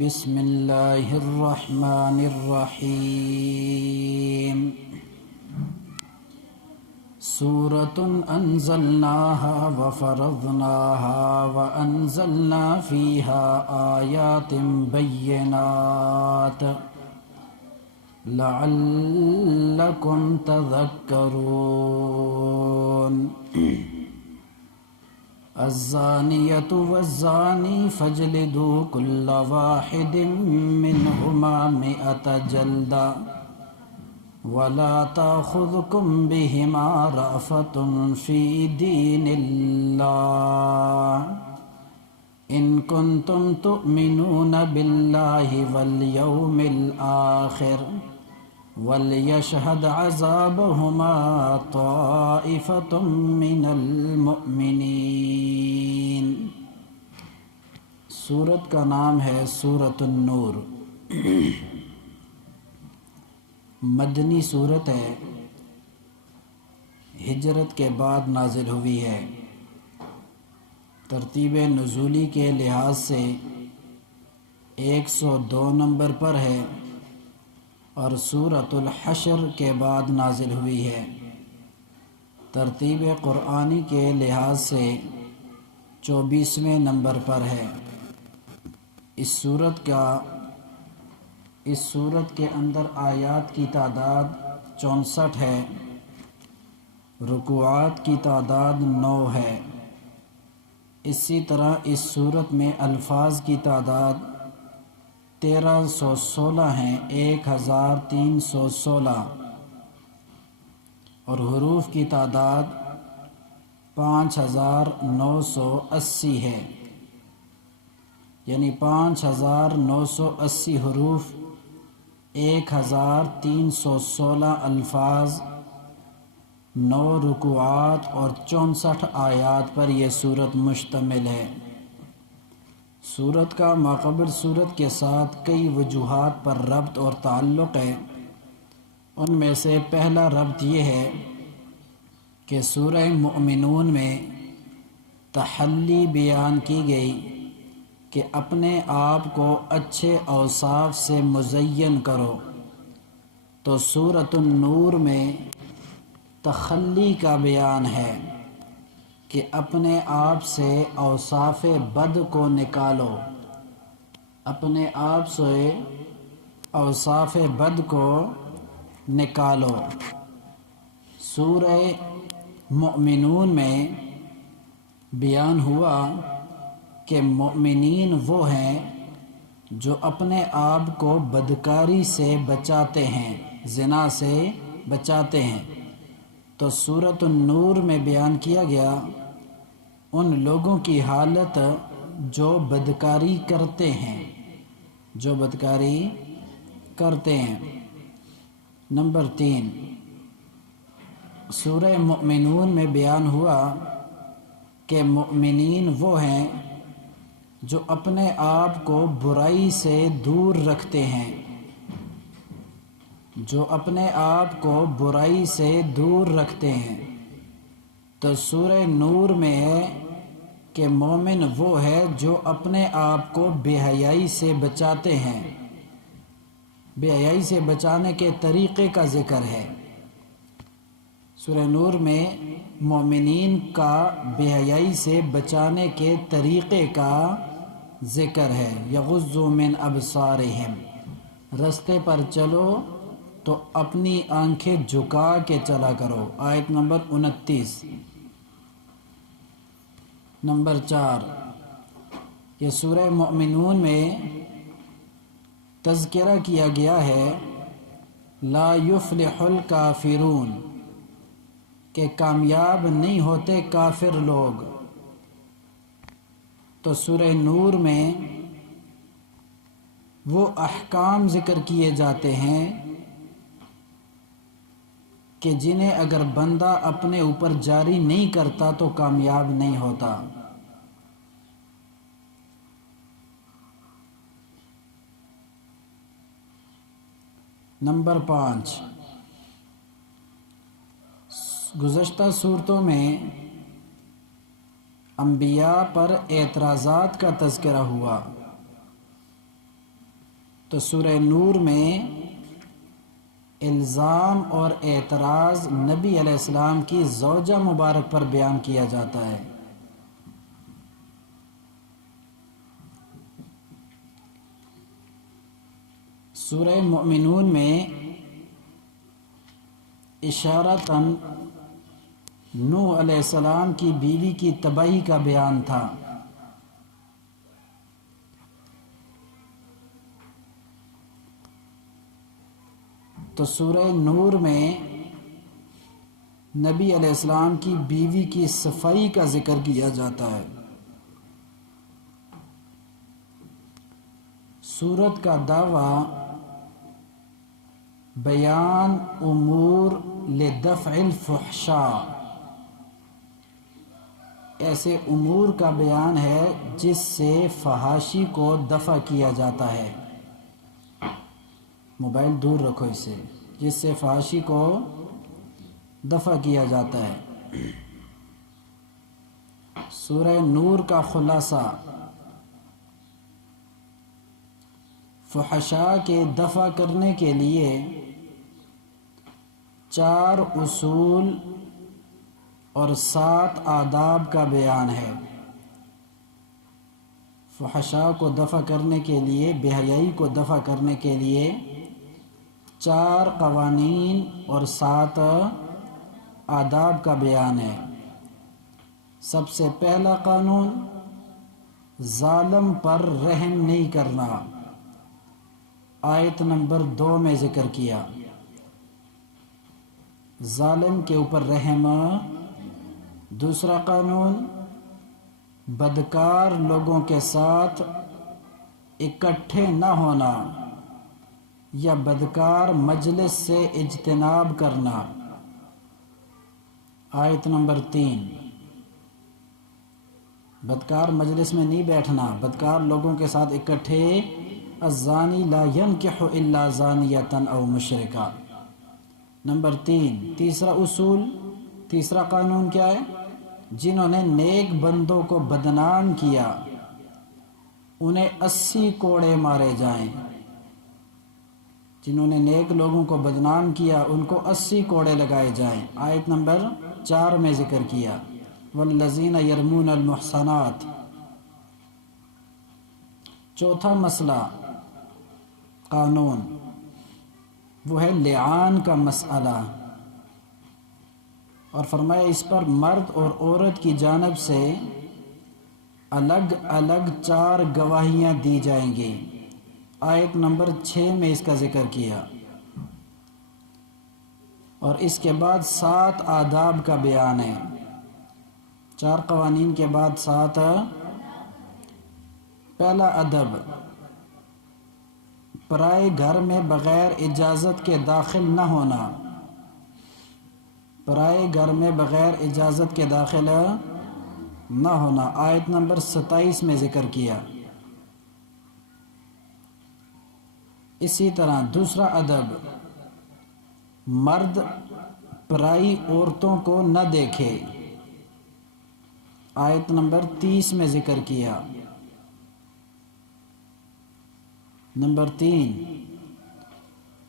بسم اللہ الرحمن الرحیم سورة انزلناها وفرضناها وانزلنا فيها آیات بینات لعلکم تذکرون الزانیۃ والزانی فاجلدوا کل واحد منہما مئۃ جلدہ ولا تأخذکم بہما رأفۃ فی دین اللہ ان کنتم تؤمنون باللہ والیوم الآخر وَلْيَشْهَدْ عَذَابَهُمَا طَائِفَةٌ مِّنَ الْمُؤْمِنِينَ۔ سورت کا نام ہے سورۃ النور، مدنی سورت ہے، ہجرت کے بعد نازل ہوئی ہے۔ ترتیب نزولی کے لحاظ سے 102 نمبر پر ہے اور سورۃ الحشر کے بعد نازل ہوئی ہے۔ ترتیب قرآنی کے لحاظ سے 24ویں نمبر پر ہے۔ اس سورت کے اندر آیات کی تعداد 64 ہے، رکوعات کی تعداد 9 ہے۔ اسی طرح اس سورت میں الفاظ کی تعداد 1316 ہیں، 1316، اور حروف کی تعداد 5980 ہے، یعنی 5980 حروف، 1316 الفاظ، 9 رکوعات اور 64 آیات پر یہ سورت مشتمل ہے۔ سورت کا ماقبل سورت کے ساتھ کئی وجوہات پر ربط اور تعلق ہے۔ ان میں سے پہلا ربط یہ ہے کہ سورہ مؤمنون میں تحلی بیان کی گئی کہ اپنے آپ کو اچھے اوصاف سے مزین کرو، تو سورۃ النور میں تخلی کا بیان ہے کہ اپنے آپ سے اوصاف بد کو نکالو، اپنے آپ سے اوصاف بد کو نکالو۔ سورہ مؤمنون میں بیان ہوا کہ مؤمنین وہ ہیں جو اپنے آپ کو بدکاری سے بچاتے ہیں، زنا سے بچاتے ہیں۔ تو سورۃ النور میں بیان کیا گیا ان لوگوں کی حالت جو بدکاری کرتے ہیں، نمبر 3، سورہ مؤمنون میں بیان ہوا کہ مؤمنین وہ ہیں جو اپنے آپ کو برائی سے دور رکھتے ہیں، تو سورہ نور میں ہے کہ مومن وہ ہے جو اپنے آپ کو بے حیائی سے بچاتے ہیں۔ بے حیائی سے بچانے کے طریقے کا ذکر ہے۔ سورہ نور میں مومنین کا بے حیائی سے بچانے کے طریقے کا ذکر ہے۔ یغضوا من ابصارہم، رستے پر چلو تو اپنی آنکھیں جھکا کے چلا کرو، آیت نمبر 29۔ نمبر 4، یہ سورہ مؤمنون میں تذکرہ کیا گیا ہے لا یفلح الکافرون، کہ کامیاب نہیں ہوتے کافر لوگ۔ تو سورہ نور میں وہ احکام ذکر کیے جاتے ہیں کہ جنہیں اگر بندہ اپنے اوپر جاری نہیں کرتا تو کامیاب نہیں ہوتا۔ نمبر 5، گزشتہ صورتوں میں انبیاء پر اعتراضات کا تذکرہ ہوا، تو سورہ نور میں الزام اور اعتراض نبی علیہ السلام کی زوجہ مبارک پر بیان کیا جاتا ہے۔ سورہ مؤمنون میں اشارتاً نوح علیہ السلام کی بیوی کی تباہی کا بیان تھا۔ تو سورہ نور میں نبی علیہ السلام کی بیوی کی صفائی کا ذکر کیا جاتا ہے۔ سورت کا دعویٰ بیان امور لدفع الفحشاء، ایسے امور کا بیان ہے جس سے فحاشی کو دفع کیا جاتا ہے۔ موبائل دور رکھو اس سے، جس سے فحاشی کو دفع کیا جاتا ہے۔ سورہ نور کا خلاصہ فحشاء کے دفع کرنے کے لیے 4 اصول اور 7 آداب کا بیان ہے۔ فحشاء کو دفع کرنے کے لیے، بے حیائی کو دفع کرنے کے لیے 4 قوانین اور 7 آداب کا بیان ہے۔ سب سے پہلا قانون، ظالم پر رحم نہیں کرنا، آیت نمبر 2 میں ذکر کیا۔ ظالم کے اوپر رحم۔ دوسرا قانون، بدکار لوگوں کے ساتھ اکٹھے نہ ہونا یا بدکار مجلس سے اجتناب کرنا، آیت نمبر 3۔ بدکار مجلس میں نہیں بیٹھنا، بدکار لوگوں کے ساتھ اکٹھے۔ الزانی لا ينکح الا زانیۃ او مشرکہ، نمبر 3۔ تیسرا اصول، تیسرا قانون کیا ہے؟ جنہوں نے نیک بندوں کو بدنام کیا انہیں 80 کوڑے مارے جائیں۔ جنہوں نے نیک لوگوں کو بدنام کیا ان کو 80 کوڑے لگائے جائیں، آیت نمبر 4 میں ذکر کیا۔ والذین یرمون المحصنات۔ چوتھا مسئلہ قانون وہ ہے لعان کا مسئلہ، اور فرمایا اس پر مرد اور عورت کی جانب سے الگ الگ 4 گواہیاں دی جائیں گی، آیت نمبر 6 میں اس کا ذکر کیا۔ اور اس کے بعد 7 آداب کا بیان ہے۔ 4 قوانین کے بعد 7۔ پہلا ادب، پرائے گھر میں بغیر اجازت کے داخل نہ ہونا، پرائے گھر میں بغیر اجازت کے داخل نہ ہونا، آیت نمبر 27 میں ذکر کیا۔ اسی طرح دوسرا ادب، مرد پرائی عورتوں کو نہ دیکھے، آیت نمبر 30 میں ذکر کیا۔ نمبر 3،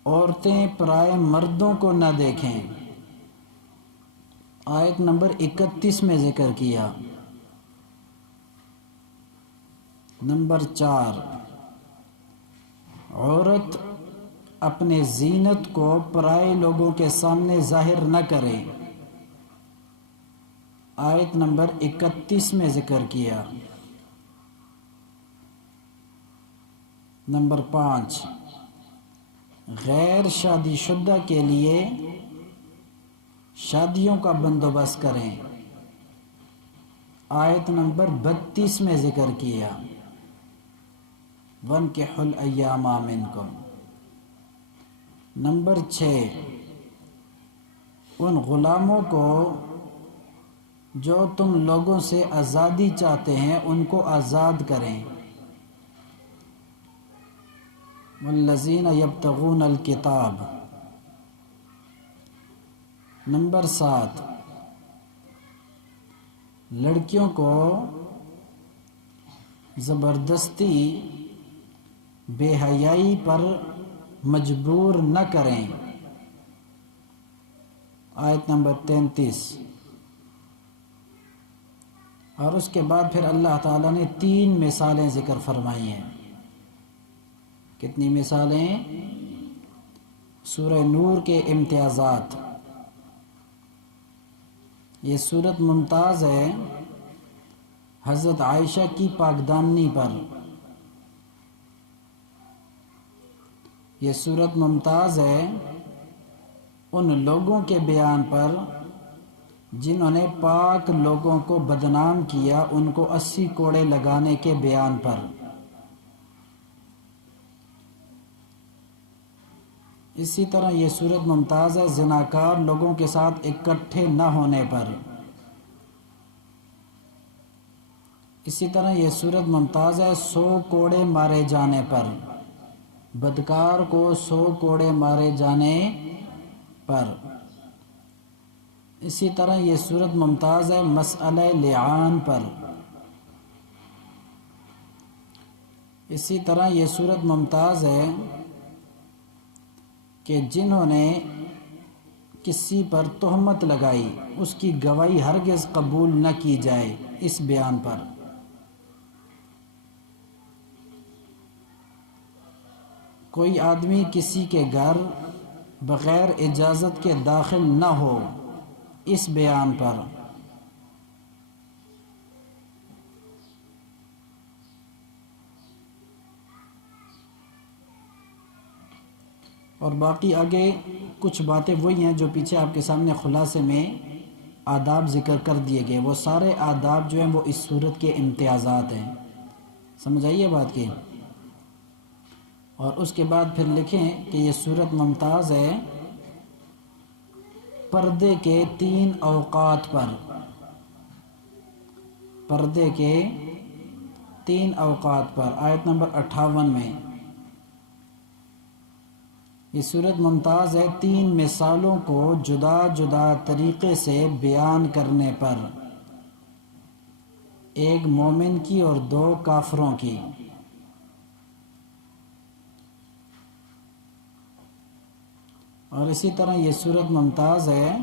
عورتیں پرائے مردوں کو نہ دیکھیں، آیت نمبر 31 میں ذکر کیا۔ نمبر 4، عورت اپنے زینت کو پرائے لوگوں کے سامنے ظاہر نہ کرے، آیت نمبر 31 میں ذکر کیا۔ نمبر 5، غیر شادی شدہ کے لیے شادیوں کا بندوبست کریں، آیت نمبر 32 میں ذکر کیا۔ وَانْكِحُوا الْأَيَّامَ مِنْكُمْ۔ نمبر 6، ان غلاموں کو جو تم لوگوں سے آزادی چاہتے ہیں ان کو آزاد کریں۔ والذین یبتغون الکتاب۔ نمبر 7، لڑکیوں کو زبردستی بے حیائی پر مجبور نہ کریں۔ آیت نمبر 33۔ اور اس کے بعد پھر اللہ تعالیٰ نے 3 مثالیں ذکر فرمائی ہیں۔ کتنی مثالیں؟ سورہ نور کے امتیازات۔ یہ صورت ممتاز ہے حضرت عائشہ کی پاکدامنی پر۔ یہ صورت ممتاز ہے ان لوگوں کے بیان پر جنہوں نے پاک لوگوں کو بدنام کیا، ان کو 80 کوڑے لگانے کے بیان پر۔ اسی طرح یہ صورت ممتاز ہے زناکار لوگوں کے ساتھ اکٹھے نہ ہونے پر۔ اسی طرح یہ صورت ممتاز ہے 100 کوڑے مارے جانے پر، بدکار کو 100 کوڑے مارے جانے پر۔ اسی طرح یہ صورت ممتاز ہے مسئلہ لعان پر۔ اسی طرح یہ صورت ممتاز ہے کہ جنہوں نے کسی پر تہمت لگائی اس کی گواہی ہرگز قبول نہ کی جائے، اس بیان پر۔ کوئی آدمی کسی کے گھر بغیر اجازت کے داخل نہ ہو، اس بیان پر۔ اور باقی آگے کچھ باتیں وہی ہیں جو پیچھے آپ کے سامنے خلاصے میں آداب ذکر کر دیے گئے، وہ سارے آداب جو ہیں وہ اس صورت کے امتیازات ہیں۔ سمجھ آئیے بات کی؟ اور اس کے بعد پھر لکھیں کہ یہ صورت ممتاز ہے پردے کے 3 اوقات پر۔ پردے کے 3 اوقات پر، آیت نمبر 58 میں۔ یہ صورت ممتاز ہے 3 مثالوں کو جدا جدا طریقے سے بیان کرنے پر، ایک مومن کی اور 2 کافروں کی۔ اور اسی طرح یہ صورت ممتاز ہے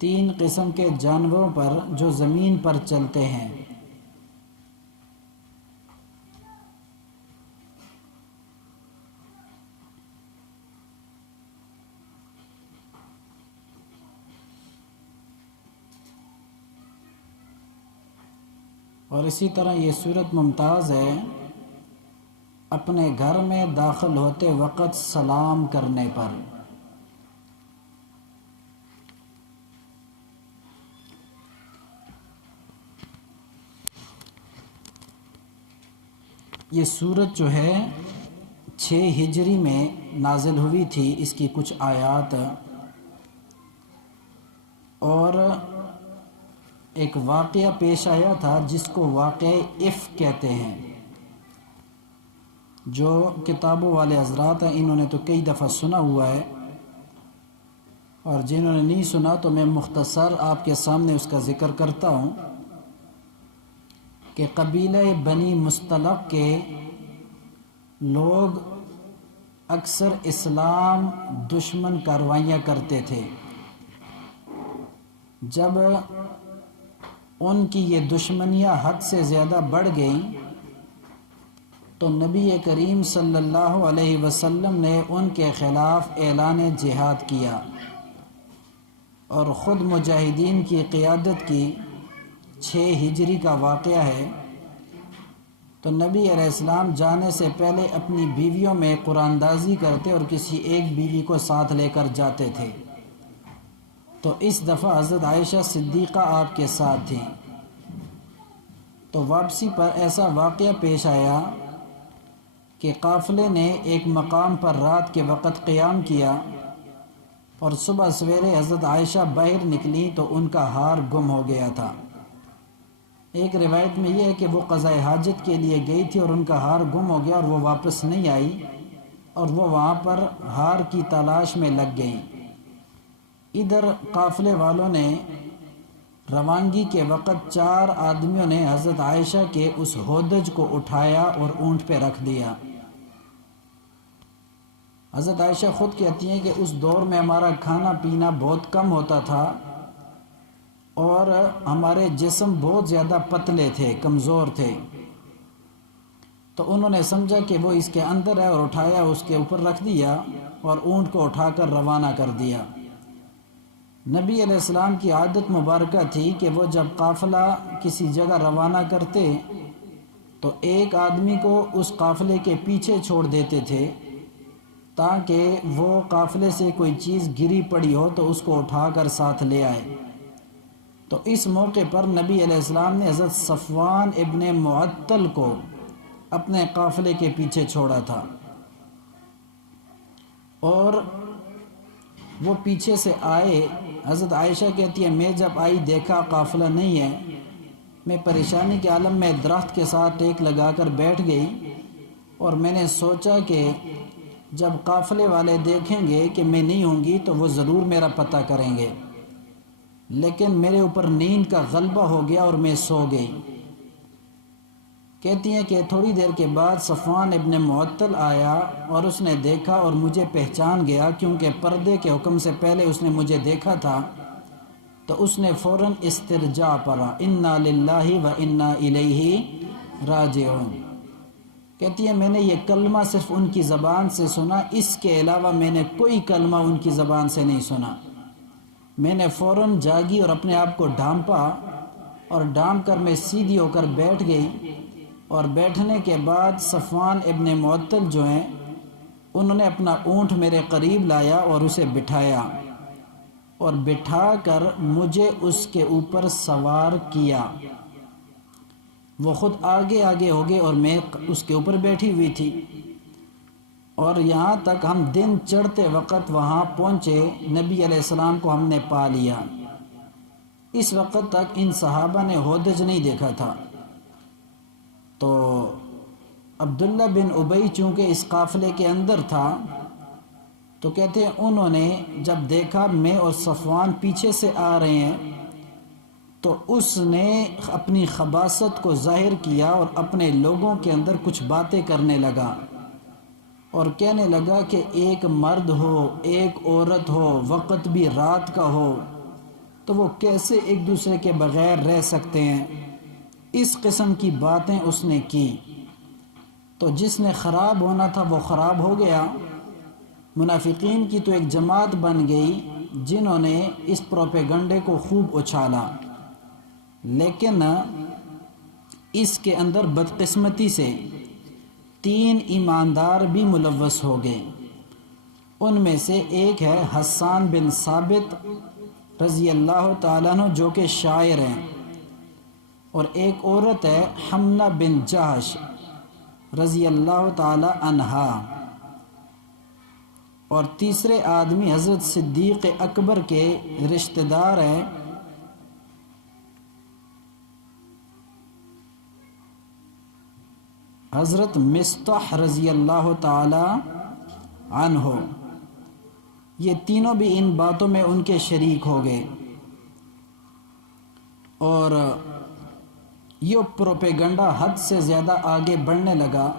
3 قسم کے جانوروں پر جو زمین پر چلتے ہیں۔ اور اسی طرح یہ صورت ممتاز ہے اپنے گھر میں داخل ہوتے وقت سلام کرنے پر۔ یہ صورت جو ہے 6 ہجری میں نازل ہوئی تھی، اس کی کچھ آیات، اور ایک واقعہ پیش آیا تھا جس کو واقعہ افک کہتے ہیں۔ جو کتابوں والے حضرات ہیں انہوں نے تو کئی دفعہ سنا ہوا ہے، اور جنہوں نے نہیں سنا تو میں مختصر آپ کے سامنے اس کا ذکر کرتا ہوں کہ قبیلہ بنی مصطلق کے لوگ اکثر اسلام دشمن کاروائیاں کرتے تھے۔ جب ان کی یہ دشمنیاں حد سے زیادہ بڑھ گئیں تو نبی کریم صلی اللہ علیہ وسلم نے ان کے خلاف اعلان جہاد کیا اور خود مجاہدین کی قیادت کی۔ 6 ہجری کا واقعہ ہے۔ تو نبی علیہ السلام جانے سے پہلے اپنی بیویوں میں قرآن اندازی کرتے اور کسی ایک بیوی کو ساتھ لے کر جاتے تھے۔ تو اس دفعہ حضرت عائشہ صدیقہ آپ کے ساتھ تھیں۔ تو واپسی پر ایسا واقعہ پیش آیا کہ قافلے نے ایک مقام پر رات کے وقت قیام کیا اور صبح سویرے حضرت عائشہ باہر نکلی تو ان کا ہار گم ہو گیا تھا۔ ایک روایت میں یہ ہے کہ وہ قضاء حاجت کے لیے گئی تھی اور ان کا ہار گم ہو گیا اور وہ واپس نہیں آئی، اور وہ وہاں پر ہار کی تلاش میں لگ گئیں۔ ادھر قافلے والوں نے روانگی کے وقت 4 آدمیوں نے حضرت عائشہ کے اس ہودج کو اٹھایا اور اونٹ پہ رکھ دیا حضرت عائشہ خود کہتی ہیں کہ اس دور میں ہمارا کھانا پینا بہت کم ہوتا تھا اور ہمارے جسم بہت زیادہ پتلے تھے، کمزور تھے، تو انہوں نے سمجھا کہ وہ اس کے اندر ہے اور اٹھایا، اس کے اوپر رکھ دیا اور اونٹ کو اٹھا کر روانہ کر دیا۔ نبی علیہ السلام کی عادت مبارکہ تھی کہ وہ جب قافلہ کسی جگہ روانہ کرتے تو ایک آدمی کو اس قافلے کے پیچھے چھوڑ دیتے تھے تاکہ وہ قافلے سے کوئی چیز گری پڑی ہو تو اس کو اٹھا کر ساتھ لے آئے۔ تو اس موقع پر نبی علیہ السلام نے حضرت صفوان ابن معطل کو اپنے قافلے کے پیچھے چھوڑا تھا، اور وہ پیچھے سے آئے۔ حضرت عائشہ کہتی ہے میں جب آئی دیکھا قافلہ نہیں ہے، میں پریشانی کے عالم میں درخت کے ساتھ ٹیک لگا کر بیٹھ گئی، اور میں نے سوچا کہ جب قافلے والے دیکھیں گے کہ میں نہیں ہوں گی تو وہ ضرور میرا پتہ کریں گے، لیکن میرے اوپر نیند کا غلبہ ہو گیا اور میں سو گئی۔ کہتی ہیں کہ تھوڑی دیر کے بعد صفوان ابن معطل آیا اور اس نے دیکھا اور مجھے پہچان گیا، کیونکہ پردے کے حکم سے پہلے اس نے مجھے دیکھا تھا، تو اس نے فوراً استرجاع پڑھا، انا للہ و انا الیہ راجعون۔ کہتی ہے میں نے یہ کلمہ صرف ان کی زبان سے سنا، اس کے علاوہ میں نے کوئی کلمہ ان کی زبان سے نہیں سنا۔ میں نے فوراً جاگی اور اپنے آپ کو ڈھانپا، اور ڈھانپ کر میں سیدھی ہو کر بیٹھ گئی، اور بیٹھنے کے بعد صفوان ابن معطل جو ہیں انہوں نے اپنا اونٹ میرے قریب لایا اور اسے بٹھایا، اور بٹھا کر مجھے اس کے اوپر سوار کیا۔ وہ خود آگے آگے ہو گئے اور میں اس کے اوپر بیٹھی ہوئی تھی، اور یہاں تک ہم دن چڑھتے وقت وہاں پہنچے، نبی علیہ السلام کو ہم نے پا لیا۔ اس وقت تک ان صحابہ نے ہودج نہیں دیکھا تھا۔ تو عبداللہ بن ابی چونکہ اس قافلے کے اندر تھا، تو کہتے ہیں انہوں نے جب دیکھا میں اور صفوان پیچھے سے آ رہے ہیں تو اس نے اپنی خباثت کو ظاہر کیا اور اپنے لوگوں کے اندر کچھ باتیں کرنے لگا، اور کہنے لگا کہ ایک مرد ہو، ایک عورت ہو، وقت بھی رات کا ہو، تو وہ کیسے ایک دوسرے کے بغیر رہ سکتے ہیں؟ اس قسم کی باتیں اس نے کی۔ تو جس نے خراب ہونا تھا وہ خراب ہو گیا۔ منافقین کی تو ایک جماعت بن گئی جنہوں نے اس پروپیگنڈے کو خوب اچھالا، لیکن اس کے اندر بدقسمتی سے 3 ایماندار بھی ملوث ہو گئے۔ ان میں سے ایک ہے حسان بن ثابت رضی اللہ تعالیٰ عنہ جو کہ شاعر ہیں، اور ایک عورت ہے حمنہ بن جہش رضی اللہ تعالی عنہا، اور تیسرے آدمی حضرت صدیق اکبر کے رشتہ دار ہیں حضرت مصطح رضی اللہ تعالی عنہ۔ یہ تینوں بھی ان باتوں میں ان کے شریک ہو گئے، اور یہ پروپیگنڈا حد سے زیادہ آگے بڑھنے لگا۔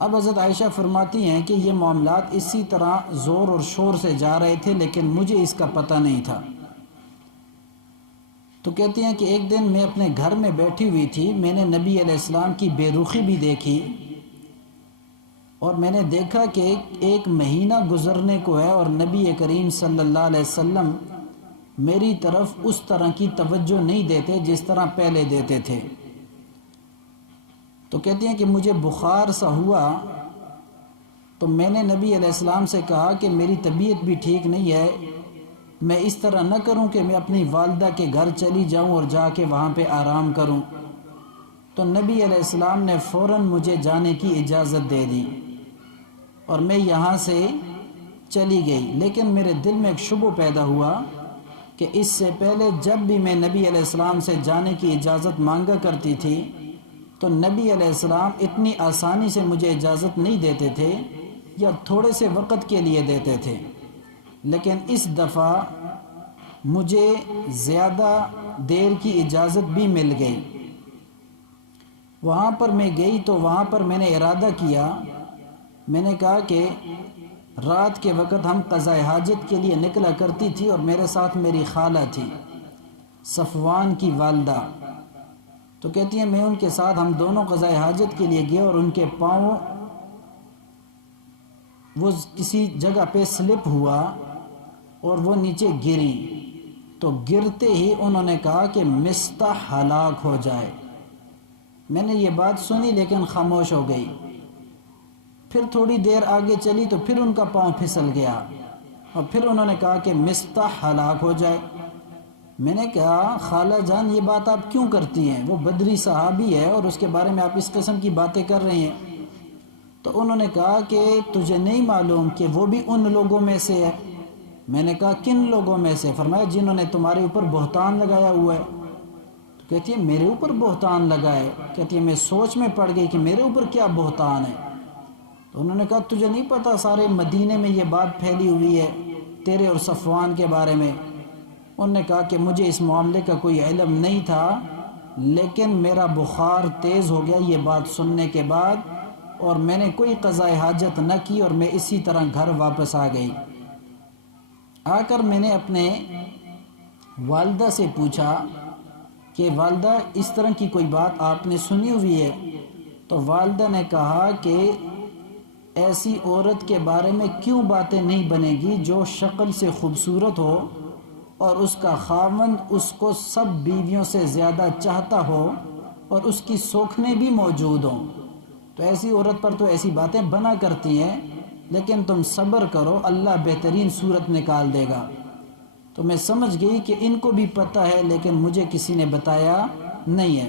اب حضرت عائشہ فرماتی ہیں کہ یہ معاملات اسی طرح زور اور شور سے جا رہے تھے، لیکن مجھے اس کا پتہ نہیں تھا۔ تو کہتی ہیں کہ ایک دن میں اپنے گھر میں بیٹھی ہوئی تھی، میں نے نبی علیہ السلام کی بے رخی بھی دیکھی، اور میں نے دیکھا کہ 1 مہینہ گزرنے کو ہے اور نبی کریم صلی اللہ علیہ وسلم میری طرف اس طرح کی توجہ نہیں دیتے جس طرح پہلے دیتے تھے۔ تو کہتی ہیں کہ مجھے بخار سا ہوا، تو میں نے نبی علیہ السلام سے کہا کہ میری طبیعت بھی ٹھیک نہیں ہے، میں اس طرح نہ کروں کہ میں اپنی والدہ کے گھر چلی جاؤں اور جا کے وہاں پہ آرام کروں۔ تو نبی علیہ السلام نے فوراً مجھے جانے کی اجازت دے دی، اور میں یہاں سے چلی گئی۔ لیکن میرے دل میں ایک شبہ پیدا ہوا کہ اس سے پہلے جب بھی میں نبی علیہ السلام سے جانے کی اجازت مانگا کرتی تھی تو نبی علیہ السلام اتنی آسانی سے مجھے اجازت نہیں دیتے تھے، یا تھوڑے سے وقت کے لیے دیتے تھے، لیکن اس دفعہ مجھے زیادہ دیر کی اجازت بھی مل گئی۔ وہاں پر میں گئی تو وہاں پر میں نے ارادہ کیا میں نے کہا کہ رات کے وقت ہم قضاء حاجت کے لیے نکلا کرتی تھی اور میرے ساتھ میری خالہ تھی صفوان کی والدہ. تو کہتی ہیں میں ان کے ساتھ ہم دونوں قضاء حاجت کے لیے گئے اور ان کے پاؤں وہ کسی جگہ پہ سلپ ہوا اور وہ نیچے گری. تو گرتے ہی انہوں نے کہا کہ مستح ہلاک ہو جائے. میں نے یہ بات سنی لیکن خاموش ہو گئی. پھر تھوڑی دیر آگے چلی تو پھر ان کا پاؤں پھسل گیا اور پھر انہوں نے کہا کہ مستح ہلاک ہو جائے. میں نے کہا خالہ جان یہ بات آپ کیوں کرتی ہیں؟ وہ بدری صحابی ہے اور اس کے بارے میں آپ اس قسم کی باتیں کر رہی ہیں. تو انہوں نے کہا کہ تجھے نہیں معلوم کہ وہ بھی ان لوگوں میں سے ہے؟ میں نے کہا کن لوگوں میں سے؟ فرمایا جنہوں نے تمہارے اوپر بہتان لگایا ہوا ہے. تو کہتی ہے میرے اوپر بہتان لگائے؟ کہتی ہے میں سوچ میں پڑ گئی کہ میرے اوپر کیا بہتان ہے. تو انہوں نے کہا تجھے نہیں پتا سارے مدینے میں یہ بات پھیلی ہوئی ہے تیرے اور صفوان کے بارے میں؟ انہوں نے کہا کہ مجھے اس معاملے کا کوئی علم نہیں تھا لیکن میرا بخار تیز ہو گیا یہ بات سننے کے بعد اور میں نے کوئی قضاء حاجت نہ کی اور میں اسی طرح گھر واپس آ گئی. آ کر میں نے اپنے والدہ سے پوچھا کہ والدہ اس طرح کی کوئی بات آپ نے سنی ہوئی ہے؟ تو والدہ نے کہا کہ ایسی عورت کے بارے میں کیوں باتیں نہیں بنے گی جو شکل سے خوبصورت ہو اور اس کا خاوند اس کو سب بیویوں سے زیادہ چاہتا ہو اور اس کی سوکھنے بھی موجود ہوں. تو ایسی عورت پر تو ایسی باتیں بنا کرتی ہیں لیکن تم صبر کرو اللہ بہترین صورت نکال دے گا. تو میں سمجھ گئی کہ ان کو بھی پتہ ہے لیکن مجھے کسی نے بتایا نہیں ہے.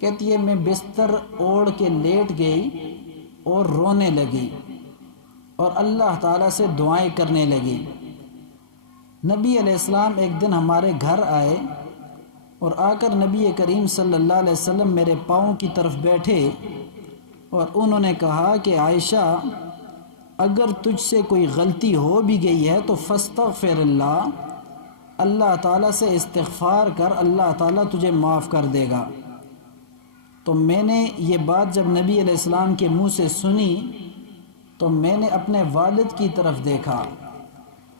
کہتی ہے میں بستر اوڑھ کے لیٹ گئی اور رونے لگی اور اللہ تعالیٰ سے دعائیں کرنے لگی. نبی علیہ السلام ایک دن ہمارے گھر آئے اور آ کر نبی کریم صلی اللہ علیہ وسلم میرے پاؤں کی طرف بیٹھے اور انہوں نے کہا کہ عائشہ اگر تجھ سے کوئی غلطی ہو بھی گئی ہے تو فاستغفر اللہ، اللہ تعالیٰ سے استغفار کر، اللہ تعالیٰ تجھے معاف کر دے گا. تو میں نے یہ بات جب نبی علیہ السلام کے منہ سے سنی تو میں نے اپنے والد کی طرف دیکھا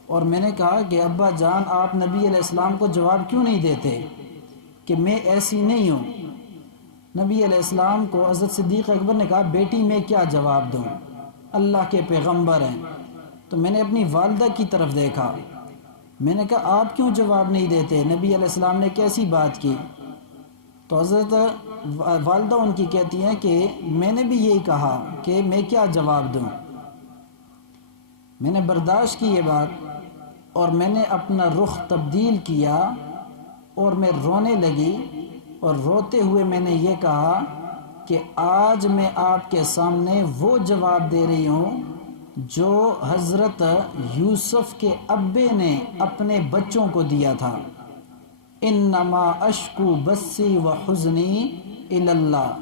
اور میں نے کہا کہ ابا جان آپ نبی علیہ السلام کو جواب کیوں نہیں دیتے کہ میں ایسی نہیں ہوں؟ نبی علیہ السلام کو حضرت صدیق اکبر نے کہا بیٹی میں کیا جواب دوں، اللہ کے پیغمبر ہیں. تو میں نے اپنی والدہ کی طرف دیکھا، میں نے کہا آپ کیوں جواب نہیں دیتے، نبی علیہ السلام نے کیسی بات کی؟ تو حضرت والدہ ان کی کہتی ہیں کہ میں نے بھی یہی کہا کہ میں کیا جواب دوں. میں نے برداشت کی یہ بات اور میں نے اپنا رخ تبدیل کیا اور میں رونے لگی اور روتے ہوئے میں نے یہ کہا کہ آج میں آپ کے سامنے وہ جواب دے رہی ہوں جو حضرت یوسف کے ابے نے اپنے بچوں کو دیا تھا. انما اشکو بثی و حزنی الی اللہ،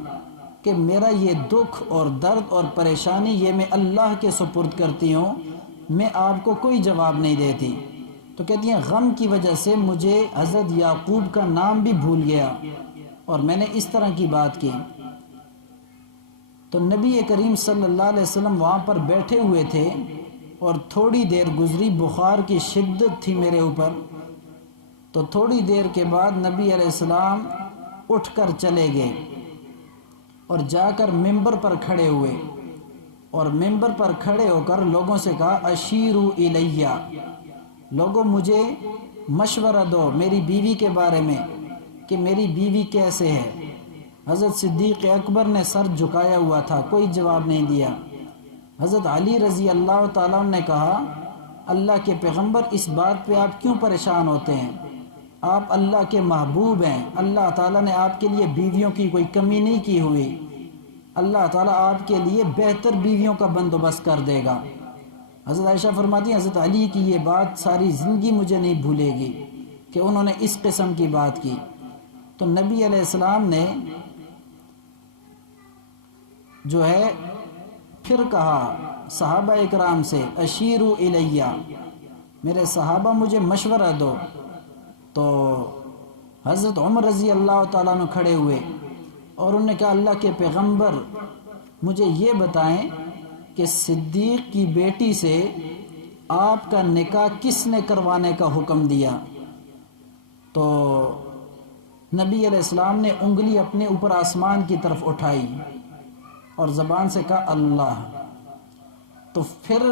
کہ میرا یہ دکھ اور درد اور پریشانی یہ میں اللہ کے سپرد کرتی ہوں، میں آپ کو کوئی جواب نہیں دیتی. تو کہتی ہیں غم کی وجہ سے مجھے حضرت یعقوب کا نام بھی بھول گیا اور میں نے اس طرح کی بات کی. تو نبی کریم صلی اللہ علیہ وسلم وہاں پر بیٹھے ہوئے تھے اور تھوڑی دیر گزری، بخار کی شدت تھی میرے اوپر. تو تھوڑی دیر کے بعد نبی علیہ السلام اٹھ کر چلے گئے اور جا کر ممبر پر کھڑے ہوئے اور ممبر پر کھڑے ہو کر لوگوں سے کہا اشیروا الیہ، لوگوں مجھے مشورہ دو میری بیوی کے بارے میں کہ میری بیوی کیسے ہے. حضرت صدیق اکبر نے سر جھکایا ہوا تھا، کوئی جواب نہیں دیا. حضرت علی رضی اللہ تعالیٰ عنہ نے کہا اللہ کے پیغمبر اس بات پہ آپ کیوں پریشان ہوتے ہیں؟ آپ اللہ کے محبوب ہیں، اللہ تعالیٰ نے آپ کے لیے بیویوں کی کوئی کمی نہیں کی ہوئی، اللہ تعالیٰ آپ کے لیے بہتر بیویوں کا بندوبست کر دے گا. حضرت عائشہ فرماتی ہیں حضرت علی کی یہ بات ساری زندگی مجھے نہیں بھولے گی کہ انہوں نے اس قسم کی بات کی. تو نبی علیہ السلام نے جو ہے پھر کہا صحابہ اکرام سے اشیروا الیہ، میرے صحابہ مجھے مشورہ دو. تو حضرت عمر رضی اللہ تعالیٰ عنہ کھڑے ہوئے اور انہوں نے کہا اللہ کے پیغمبر مجھے یہ بتائیں کہ صدیق کی بیٹی سے آپ کا نکاح کس نے کروانے کا حکم دیا؟ تو نبی علیہ السلام نے انگلی اپنے اوپر آسمان کی طرف اٹھائی اور زبان سے کہا اللہ۔ تو پھر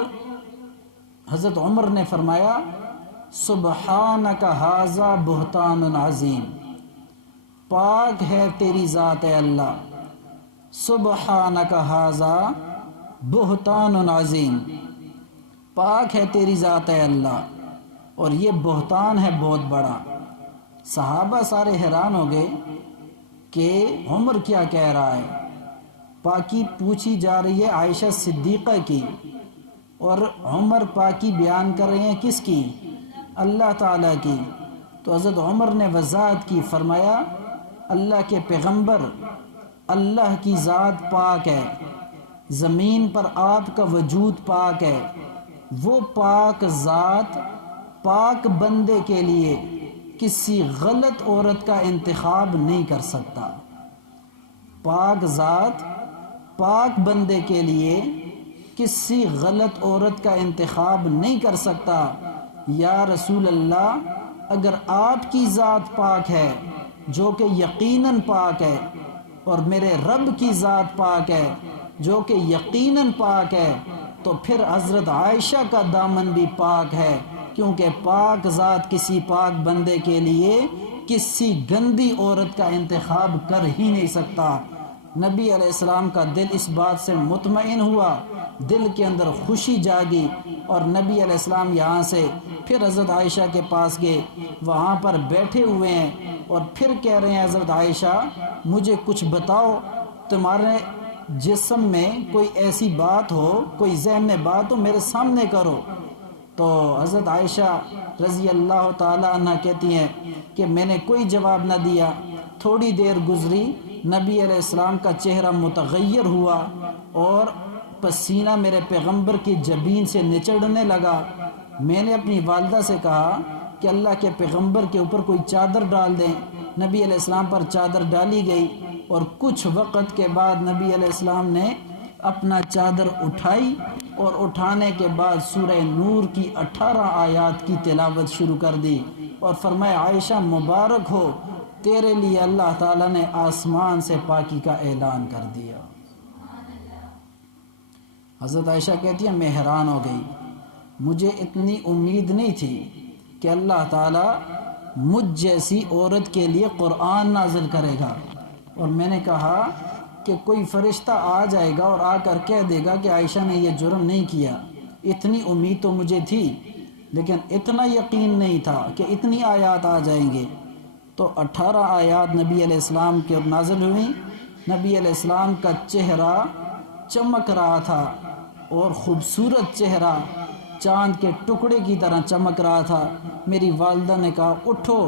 حضرت عمر نے فرمایا سبحانک ھذا بہتان عظیم، پاک ہے تیری ذات اے اللہ، سبحانک ھذا بہتان عظیم، پاک ہے تیری ذات اے اللہ، اور یہ بہتان ہے بہت بڑا۔ صحابہ سارے حیران ہو گئے کہ عمر کیا کہہ رہا ہے، پاکی پوچھی جا رہی ہے عائشہ صدیقہ کی، اور عمر پاکی بیان کر رہے ہیں کس کی؟ اللہ تعالیٰ کی۔ تو حضرت عمر نے وضاحت کی، فرمایا اللہ کے پیغمبر، اللہ کی ذات پاک ہے، زمین پر آپ کا وجود پاک ہے، وہ پاک ذات پاک بندے کے لیے کسی غلط عورت کا انتخاب نہیں کر سکتا۔ پاک ذات پاک بندے کے لیے کسی غلط عورت کا انتخاب نہیں کر سکتا۔ یا رسول اللہ، اگر آپ کی ذات پاک ہے جو کہ یقیناً پاک ہے، اور میرے رب کی ذات پاک ہے جو کہ یقیناً پاک ہے، تو پھر حضرت عائشہ کا دامن بھی پاک ہے، کیونکہ پاک ذات کسی پاک بندے کے لیے کسی گندی عورت کا انتخاب کر ہی نہیں سکتا۔ نبی علیہ السلام کا دل اس بات سے مطمئن ہوا، دل کے اندر خوشی جاگی، اور نبی علیہ السلام یہاں سے پھر حضرت عائشہ کے پاس گئے، وہاں پر بیٹھے ہوئے ہیں، اور پھر کہہ رہے ہیں حضرت عائشہ مجھے کچھ بتاؤ، تمہارے جسم میں کوئی ایسی بات ہو، کوئی ذہن میں بات ہو، میرے سامنے کرو۔ تو حضرت عائشہ رضی اللہ تعالی عنہ کہتی ہیں کہ میں نے کوئی جواب نہ دیا۔ تھوڑی دیر گزری، نبی علیہ السلام کا چہرہ متغیر ہوا اور پسینہ میرے پیغمبر کی جبین سے نچڑنے لگا۔ میں نے اپنی والدہ سے کہا کہ اللہ کے پیغمبر کے اوپر کوئی چادر ڈال دیں۔ نبی علیہ السلام پر چادر ڈالی گئی، اور کچھ وقت کے بعد نبی علیہ السلام نے اپنا چادر اٹھائی، اور اٹھانے کے بعد سورہ نور کی 18 آیات کی تلاوت شروع کر دی، اور فرمایا عائشہ مبارک ہو، تیرے لیے اللہ تعالیٰ نے آسمان سے پاکی کا اعلان کر دیا۔ حضرت عائشہ کہتی ہے میں حیران ہو گئی، مجھے اتنی امید نہیں تھی کہ اللہ تعالیٰ مجھ جیسی عورت کے لیے قرآن نازل کرے گا، اور میں نے کہا کہ کوئی فرشتہ آ جائے گا اور آ کر کہہ دے گا کہ عائشہ نے یہ جرم نہیں کیا۔ اتنی امید تو مجھے تھی، لیکن اتنا یقین نہیں تھا کہ اتنی آیات آ جائیں گے۔ تو 18 آیات نبی علیہ السلام کے نازل ہوئیں۔ نبی علیہ السلام کا چہرہ چمک رہا تھا، اور خوبصورت چہرہ چاند کے ٹکڑے کی طرح چمک رہا تھا۔ میری والدہ نے کہا اٹھو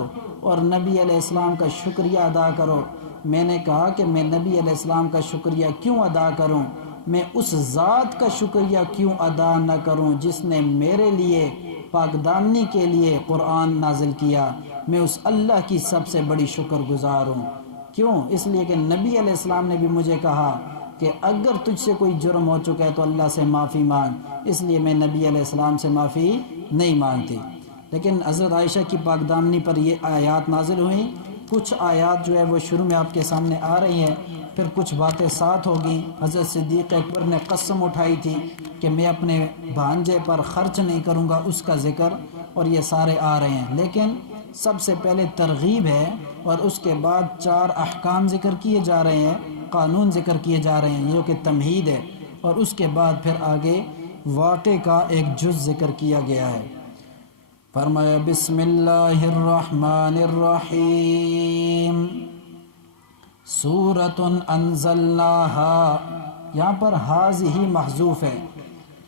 اور نبی علیہ السلام کا شکریہ ادا کرو۔ میں نے کہا کہ میں نبی علیہ السلام کا شکریہ کیوں ادا کروں، میں اس ذات کا شکریہ کیوں ادا نہ کروں جس نے میرے لیے پاک دامنی کے لیے قرآن نازل کیا۔ میں اس اللہ کی سب سے بڑی شکر گزار ہوں۔ کیوں؟ اس لیے کہ نبی علیہ السلام نے بھی مجھے کہا کہ اگر تجھ سے کوئی جرم ہو چکا ہے تو اللہ سے معافی مانگ، اس لیے میں نبی علیہ السلام سے معافی نہیں مانگتی۔ لیکن حضرت عائشہ کی پاک دامنی پر یہ آیات نازل ہوئیں۔ کچھ آیات جو ہے وہ شروع میں آپ کے سامنے آ رہی ہیں، پھر کچھ باتیں ساتھ ہوگیں۔ حضرت صدیق اکبر نے قسم اٹھائی تھی کہ میں اپنے بھانجے پر خرچ نہیں کروں گا، اس کا ذکر، اور یہ سارے آ رہے ہیں۔ لیکن سب سے پہلے ترغیب ہے، اور اس کے بعد 4 احکام ذکر کیے جا رہے ہیں، قانون ذکر کیے جا رہے ہیں، جو کہ تمہید ہے، اور اس کے بعد پھر آگے واقع کا ایک جز ذکر کیا گیا ہے۔ فرمایا بسم اللہ الرحمن الرحیم، سورۃ انزلناہا، یہاں پر ہذہ محذوف ہے،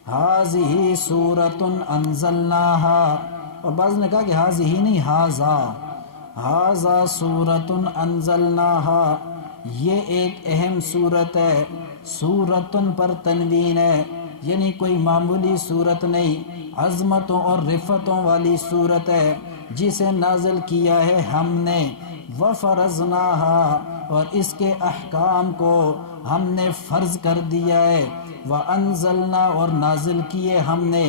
ہذہ سورۃ انزلناہا، اور بعض نے کہا کہ ہذہ نہیں ھذا، ھذا سورۃ انزلناہا، یہ ایک اہم صورت ہے۔ سورتن پر تنوین ہے، یعنی کوئی معمولی صورت نہیں، عظمتوں اور رفتوں والی صورت ہے جسے نازل کیا ہے ہم نے، وفرضناہا، اور اس کے احکام کو ہم نے فرض کر دیا ہے، وَأَنزَلْنَا اور نازل کیے ہم نے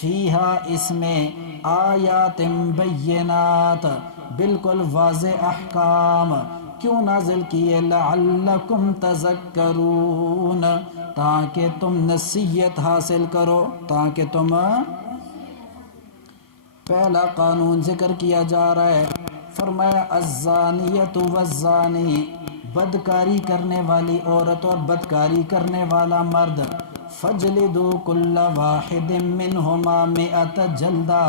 فیہا اس میں آیات بینات بالکل واضح احکام. کیوں نازل کیے؟ لعلکم تذکرون تاکہ تم نصیحت حاصل کرو، تاکہ تم. پہلا قانون ذکر کیا جا رہا ہے، فرمایا الزانیۃ والزانی، بدکاری کرنے والی عورت اور بدکاری کرنے والا مرد، فجلدوا کل واحد منہما مئۃ جلدہ،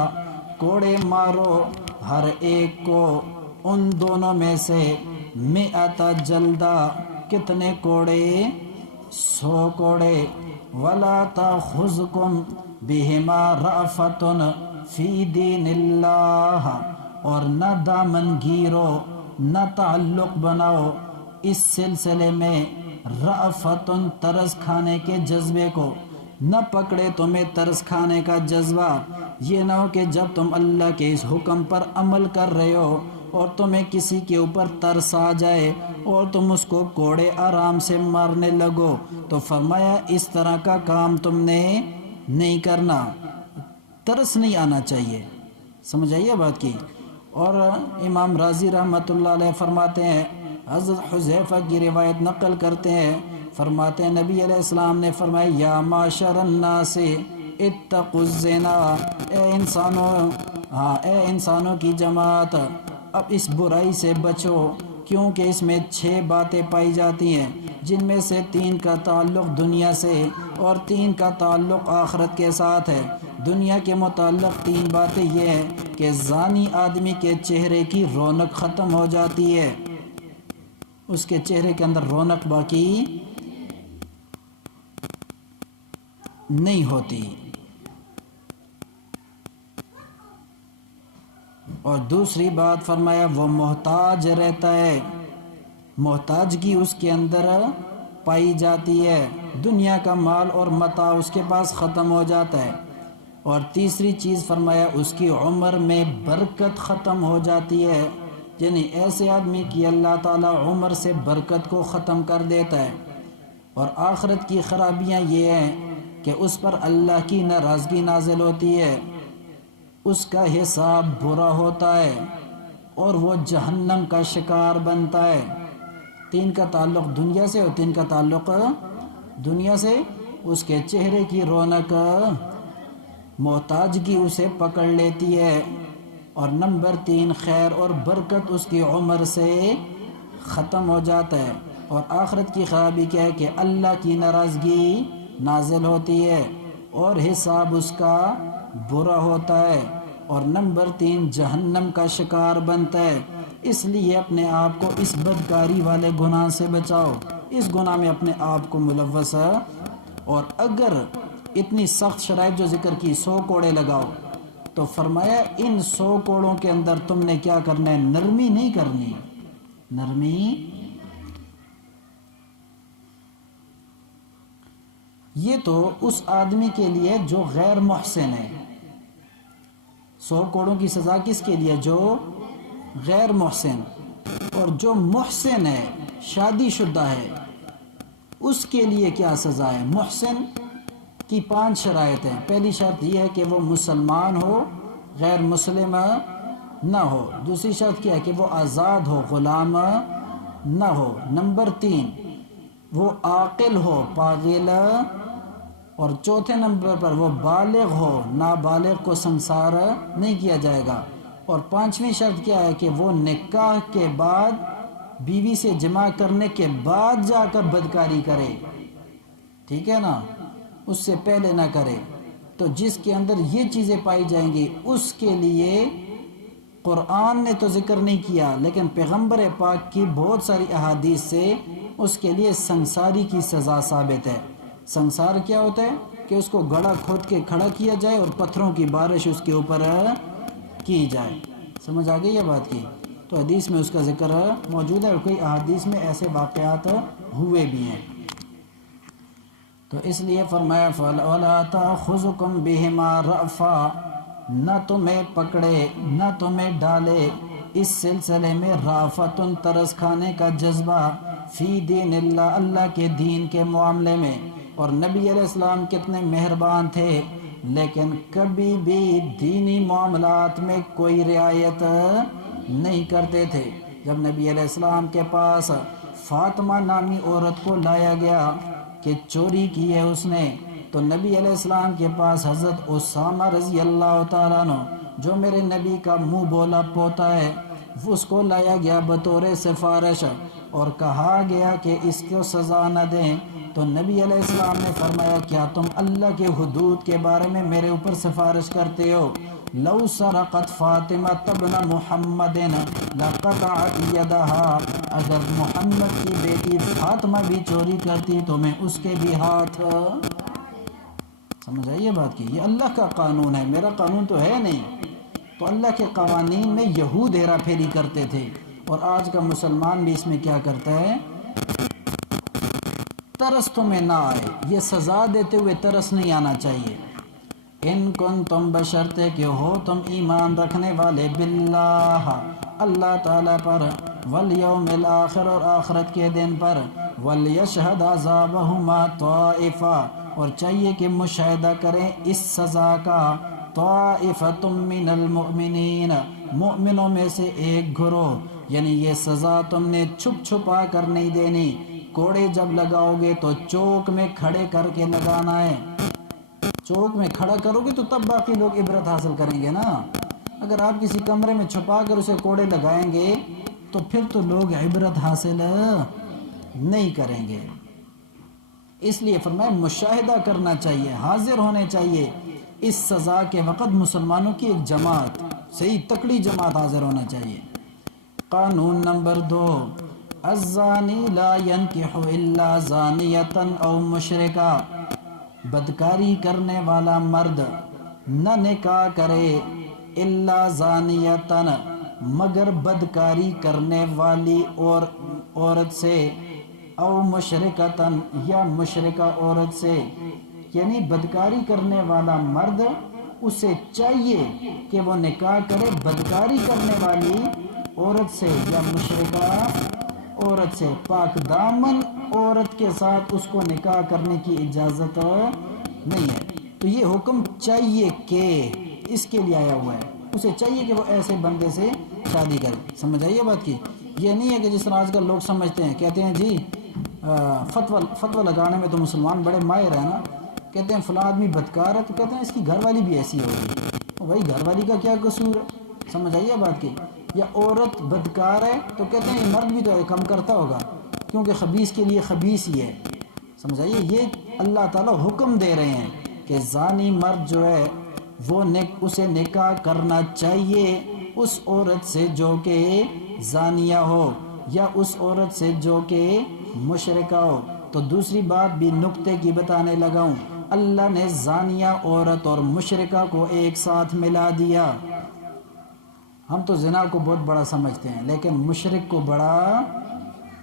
کوڑے مارو ہر ایک کو ان دونوں میں سے مئۃ جلدہ، کتنے کوڑے؟ 100 کوڑے. ولا تاخذکم بہما رأفۃ فی دین اللہ، اور نہ دامن گیرو، نہ تعلق بناؤ اس سلسلے میں رأفۃ ترس کھانے کے جذبے کو، نہ پکڑے تمہیں ترس کھانے کا جذبہ. یہ نہ ہو کہ جب تم اللہ کے اس حکم پر عمل کر رہے ہو اور تمہیں کسی کے اوپر ترس آ جائے اور تم اس کو کوڑے آرام سے مارنے لگو. تو فرمایا اس طرح کا کام تم نے نہیں کرنا، ترس نہیں آنا چاہیے. سمجھ آئیے بات کی. اور امام رازی رحمۃ اللہ علیہ فرماتے ہیں، حضرت حذیفہ کی روایت نقل کرتے ہیں، فرماتے ہیں نبی علیہ السلام نے فرمایا یا معاشر الناس اتقوا الزنا، اے انسانوں کی جماعت اب اس برائی سے بچو، کیونکہ اس میں 6 باتیں پائی جاتی ہیں، جن میں سے 3 کا تعلق دنیا سے اور 3 کا تعلق آخرت کے ساتھ ہے. دنیا کے متعلق 3 باتیں یہ ہیں کہ زانی آدمی کے چہرے کی رونق ختم ہو جاتی ہے، اس کے چہرے کے اندر رونق باقی نہیں ہوتی. اور دوسری بات فرمایا وہ محتاج رہتا ہے، محتاجگی اس کے اندر پائی جاتی ہے، دنیا کا مال اور متاع اس کے پاس ختم ہو جاتا ہے. اور تیسری چیز فرمایا اس کی عمر میں برکت ختم ہو جاتی ہے، یعنی ایسے آدمی کی اللہ تعالیٰ عمر سے برکت کو ختم کر دیتا ہے. اور آخرت کی خرابیاں یہ ہیں کہ اس پر اللہ کی ناراضگی نازل ہوتی ہے، اس کا حساب برا ہوتا ہے اور وہ جہنم کا شکار بنتا ہے. 3 کا تعلق دنیا سے اور 3 کا تعلق دنیا سے، اس کے چہرے کی رونق محتاجگی اسے پکڑ لیتی ہے. اور نمبر 3 خیر اور برکت اس کی عمر سے ختم ہو جاتا ہے. اور آخرت کی خرابی کیا ہے کہ اللہ کی ناراضگی نازل ہوتی ہے اور حساب اس کا برا ہوتا ہے. اور نمبر 3 جہنم کا شکار بنتا ہے. اس لیے اپنے آپ کو اس بدکاری والے گناہ سے بچاؤ، اس گناہ میں اپنے آپ کو ملوث ہے. اور اگر اتنی سخت شرائط جو ذکر کی 100 کوڑے لگاؤ، تو فرمایا ان 100 کوڑوں کے اندر تم نے کیا کرنا ہے؟ نرمی نہیں کرنی. نرمی یہ تو اس آدمی کے لیے جو غیر محسن ہے. 100 کوڑوں کی سزا کس کے لیے؟ جو غیر محسن. اور جو محسن ہے، شادی شدہ ہے، اس کے لیے کیا سزا ہے؟ محسن کی 5 شرائط ہیں. پہلی شرط یہ ہے کہ وہ مسلمان ہو، غیر مسلم نہ ہو. دوسری شرط کیا ہے کہ وہ آزاد ہو، غلام نہ ہو. نمبر 3 وہ عاقل ہو، پاگل. اور چوتھے نمبر پر وہ بالغ ہو، نابالغ کو سنسار نہیں کیا جائے گا. اور 5ویں شرط کیا ہے کہ وہ نکاح کے بعد، بیوی سے جمع کرنے کے بعد جا کر بدکاری کرے. ٹھیک ہے نا، اس سے پہلے نہ کرے. تو جس کے اندر یہ چیزیں پائی جائیں گی اس کے لیے قرآن نے تو ذکر نہیں کیا، لیکن پیغمبر پاک کی بہت ساری احادیث سے اس کے لیے سنساری کی سزا ثابت ہے. سنسار کیا ہوتا ہے؟ کہ اس کو گڑھا کھود کے کھڑا کیا جائے اور پتھروں کی بارش اس کے اوپر کی جائے. سمجھ آ گئی یہ بات کی؟ تو حدیث میں اس کا ذکر موجود ہے اور کئی احادیث میں ایسے واقعات ہوئے بھی ہیں. تو اس لیے فرمایا فَلَا تَأْخُذُكُمْ بِهِمَا رَأْفَةٌ، نہ تمہیں پکڑے، نہ تمہیں ڈالے اس سلسلے میں رافت، ترس کھانے کا جذبہ، فی دین اللہ، اللہ کے دین کے معاملے میں. اور نبی علیہ السلام کتنے مہربان تھے، لیکن کبھی بھی دینی معاملات میں کوئی رعایت نہیں کرتے تھے۔ جب نبی علیہ السلام کے پاس فاطمہ نامی عورت کو لایا گیا کہ چوری کی ہے اس نے، تو نبی علیہ السلام کے پاس حضرت اسامہ رضی اللہ تعالیٰ عنہ، جو میرے نبی کا منہ بولا پوتا ہے، اس کو لایا گیا بطور سفارش اور کہا گیا کہ اس کو سزا نہ دیں۔ تو نبی علیہ السلام نے فرمایا کیا تم اللہ کے حدود کے بارے میں میرے اوپر سفارش کرتے ہو؟ لو سرقت فاطمہ ابن محمد لقطعت یدہا، اگر محمد کی بیٹی فاطمہ بھی چوری کرتی تو میں اس کے بھی ہاتھ۔ سمجھ آئیے بات کی؟ یہ اللہ کا قانون ہے، میرا قانون تو ہے نہیں۔ تو اللہ کے قوانین میں یہود ہیرا پھیری کرتے تھے، اور آج کا مسلمان بھی اس میں کیا کرتا ہے؟ ترس تمہیں نہ آئے، یہ سزا دیتے ہوئے ترس نہیں آنا چاہیے۔ ان کنتم بشرطے کہ ہو تم ایمان رکھنے والے باللہ، اللہ تعالیٰ پر، والیوم الآخر اور آخرت کے دن پر، ولیشہد عذابہما طائفہ اور چاہیے کہ مشاہدہ کریں اس سزا کا طائفۃ من المؤمنین، مؤمنوں میں سے ایک گروہ، یعنی یہ سزا تم نے چھپ چھپا کر نہیں دینی۔ کوڑے جب لگاؤ گے تو چوک میں کھڑے کر کے لگانا ہے، چوک میں کھڑا کرو گے تو تب باقی لوگ عبرت حاصل کریں گے نا۔ اگر آپ کسی کمرے میں چھپا کر اسے کوڑے لگائیں گے تو پھر تو لوگ عبرت حاصل نہیں کریں گے۔ اس لیے فرمایا مشاہدہ کرنا چاہیے، حاضر ہونے چاہیے اس سزا کے وقت مسلمانوں کی ایک جماعت، صحیح تکڑی جماعت حاضر ہونا چاہیے۔ قانون نمبر 2، الزانی لا ينکح الا زانیۃ او مشرکہ، بدکاری کرنے والا مرد نہ نکاح کرے الا زانیۃ، مگر بدکاری کرنے والی عورت سے، او مشرکتن یا مشرکہ عورت سے، یعنی بدکاری کرنے والا مرد اسے چاہیے کہ وہ نکاح کرے بدکاری کرنے والی عورت سے یا مشرکہ عورت سے، پاک دامن عورت کے ساتھ اس کو نکاح کرنے کی اجازت نہیں ہے۔ تو یہ حکم چاہیے کہ اس کے لیے آیا ہوا ہے، اسے چاہیے کہ وہ ایسے بندے سے شادی کرے۔ سمجھ آئیے بات کی؟ یہ نہیں ہے کہ جس طرح آج کل لوگ سمجھتے ہیں، کہتے ہیں جی فتویٰ لگانے میں تو مسلمان بڑے ماہر ہیں نا، کہتے ہیں فلاں آدمی بدکار ہے تو کہتے ہیں اس کی گھر والی بھی ایسی ہوگی، بھائی گھر والی کا کیا قصور ہے؟ سمجھ آئیے بات کی؟ یا عورت بدکار ہے تو کہتے ہیں یہ مرد بھی تو کم کرتا ہوگا کیونکہ خبیث کے لیے خبیث ہی ہے۔ سمجھ آئیے؟ یہ اللہ تعالیٰ حکم دے رہے ہیں کہ زانی مرد جو ہے وہ اسے نکاح کرنا چاہیے اس عورت سے جو کہ زانیہ ہو یا اس عورت سے جو کہ مشرکہ ہو۔ تو دوسری بات بھی نکتے کی بتانے لگا ہوں، اللہ نے زانیہ عورت اور مشرکہ کو ایک ساتھ ملا دیا۔ ہم تو زنا کو بہت بڑا سمجھتے ہیں لیکن مشرک کو بڑا،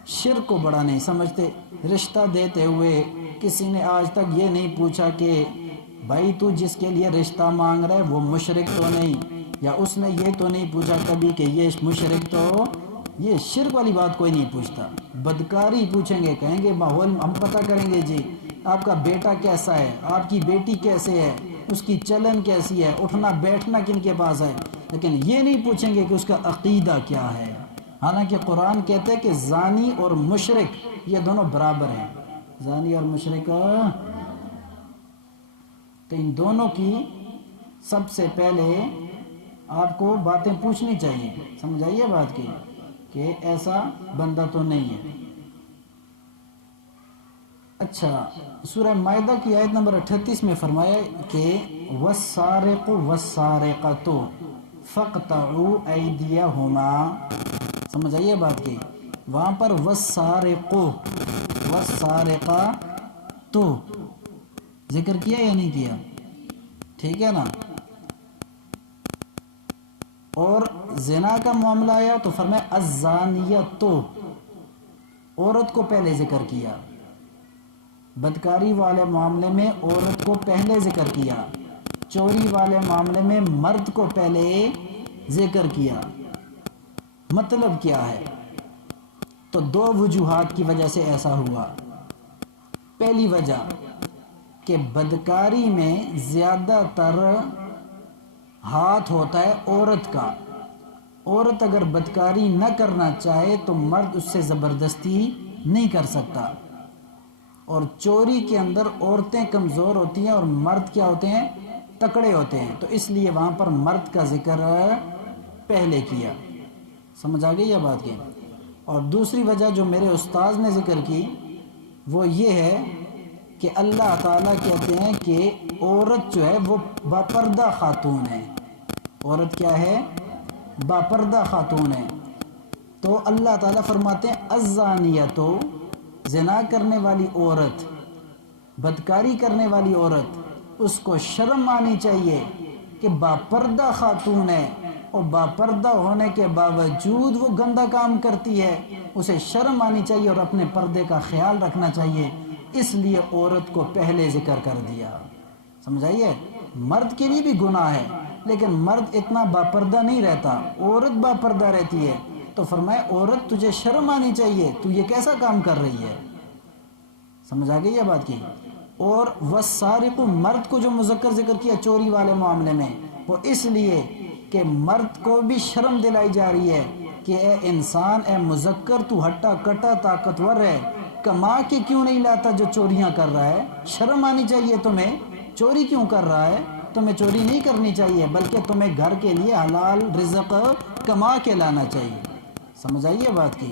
شرک کو بڑا نہیں سمجھتے۔ رشتہ دیتے ہوئے کسی نے آج تک یہ نہیں پوچھا کہ بھائی تو جس کے لیے رشتہ مانگ رہا ہے وہ مشرک تو نہیں، یا اس نے یہ تو نہیں پوچھا کبھی کہ یہ مشرک تو، یہ شرک والی بات کوئی نہیں پوچھتا۔ بدکاری پوچھیں گے، کہیں گے ماحول ہم پتہ کریں گے جی آپ کا بیٹا کیسا ہے، آپ کی بیٹی کیسے ہے، اس کی چلن کیسی ہے، اٹھنا بیٹھنا کن کے پاس ہے، لیکن یہ نہیں پوچھیں گے کہ اس کا عقیدہ کیا ہے۔ حالانکہ قرآن کہتے ہیں کہ زانی اور مشرک یہ دونوں برابر ہیں، زانی اور مشرک، تو ان دونوں کی سب سے پہلے آپ کو باتیں پوچھنی چاہیے۔ سمجھ آئیے بات کی کہ ایسا بندہ تو نہیں ہے۔ اچھا، سورہ مائدہ کی آیت نمبر 38 میں فرمایا کہ وَالسَّارِقُ وَالسَّارِقَةُ فَاقْطَعُوا أَيْدِيَهُمَا، سمجھ آئیے بات کی؟ وہاں پر وَالسَّارِقُ وَالسَّارِقَةُ ذکر کیا یا نہیں کیا؟ ٹھیک ہے نا؟ اور زنا کا معاملہ آیا تو فرمایا الزانیۃ، عورت کو پہلے ذکر کیا، بدکاری والے معاملے میں عورت کو پہلے ذکر کیا، چوری والے معاملے میں مرد کو پہلے ذکر کیا۔ مطلب کیا ہے؟ تو دو وجوہات کی وجہ سے ایسا ہوا۔ پہلی وجہ کہ بدکاری میں زیادہ تر ہاتھ ہوتا ہے عورت کا. عورت اگر بدکاری نہ کرنا چاہے تو مرد اس سے زبردستی نہیں کر سکتا. اور چوری کے اندر عورتیں کمزور ہوتی ہیں اور مرد کیا ہوتے ہیں؟ تکڑے ہوتے ہیں. تو اس لیے وہاں پر مرد کا ذکر پہلے کیا. سمجھ آ گئی یہ بات کی؟ اور دوسری وجہ جو میرے استاذ نے ذکر کی وہ یہ ہے کہ اللہ تعالیٰ کہتے ہیں کہ عورت جو ہے وہ باپردہ خاتون ہے. عورت کیا ہے؟ باپردہ خاتون ہے. تو اللہ تعالیٰ فرماتے ہیں الزانیۃ، زنا کرنے والی عورت، بدکاری کرنے والی عورت، اس کو شرم آنی چاہیے کہ باپردہ خاتون ہے اور باپردہ ہونے کے باوجود وہ گندا کام کرتی ہے. اسے شرم آنی چاہیے اور اپنے پردے کا خیال رکھنا چاہیے. اس لیے عورت کو پہلے ذکر کر دیا. سمجھائیے؟ مرد کے لیے بھی گناہ ہے لیکن مرد اتنا باپردہ نہیں رہتا، عورت باپردہ رہتی ہے. تو فرمایا عورت تجھے شرم آنی چاہیے، تو یہ کیسا کام کر رہی ہے. سمجھ آ گئی یہ بات کی؟ اور والسارق، مرد کو جو مذکر ذکر کیا چوری والے معاملے میں، وہ اس لیے کہ مرد کو بھی شرم دلائی جا رہی ہے کہ اے انسان، اے مذکر، تو ہٹا کٹا طاقتور ہے، کما کے کیوں نہیں لاتا جو چوریاں کر رہا ہے؟ شرم آنی چاہیے تمہیں. چوری کیوں کر رہا ہے؟ تمہیں چوری نہیں کرنی چاہیے بلکہ تمہیں گھر کے لیے حلال رزق کما کے لانا چاہیے. سمجھ آئیے بات کی؟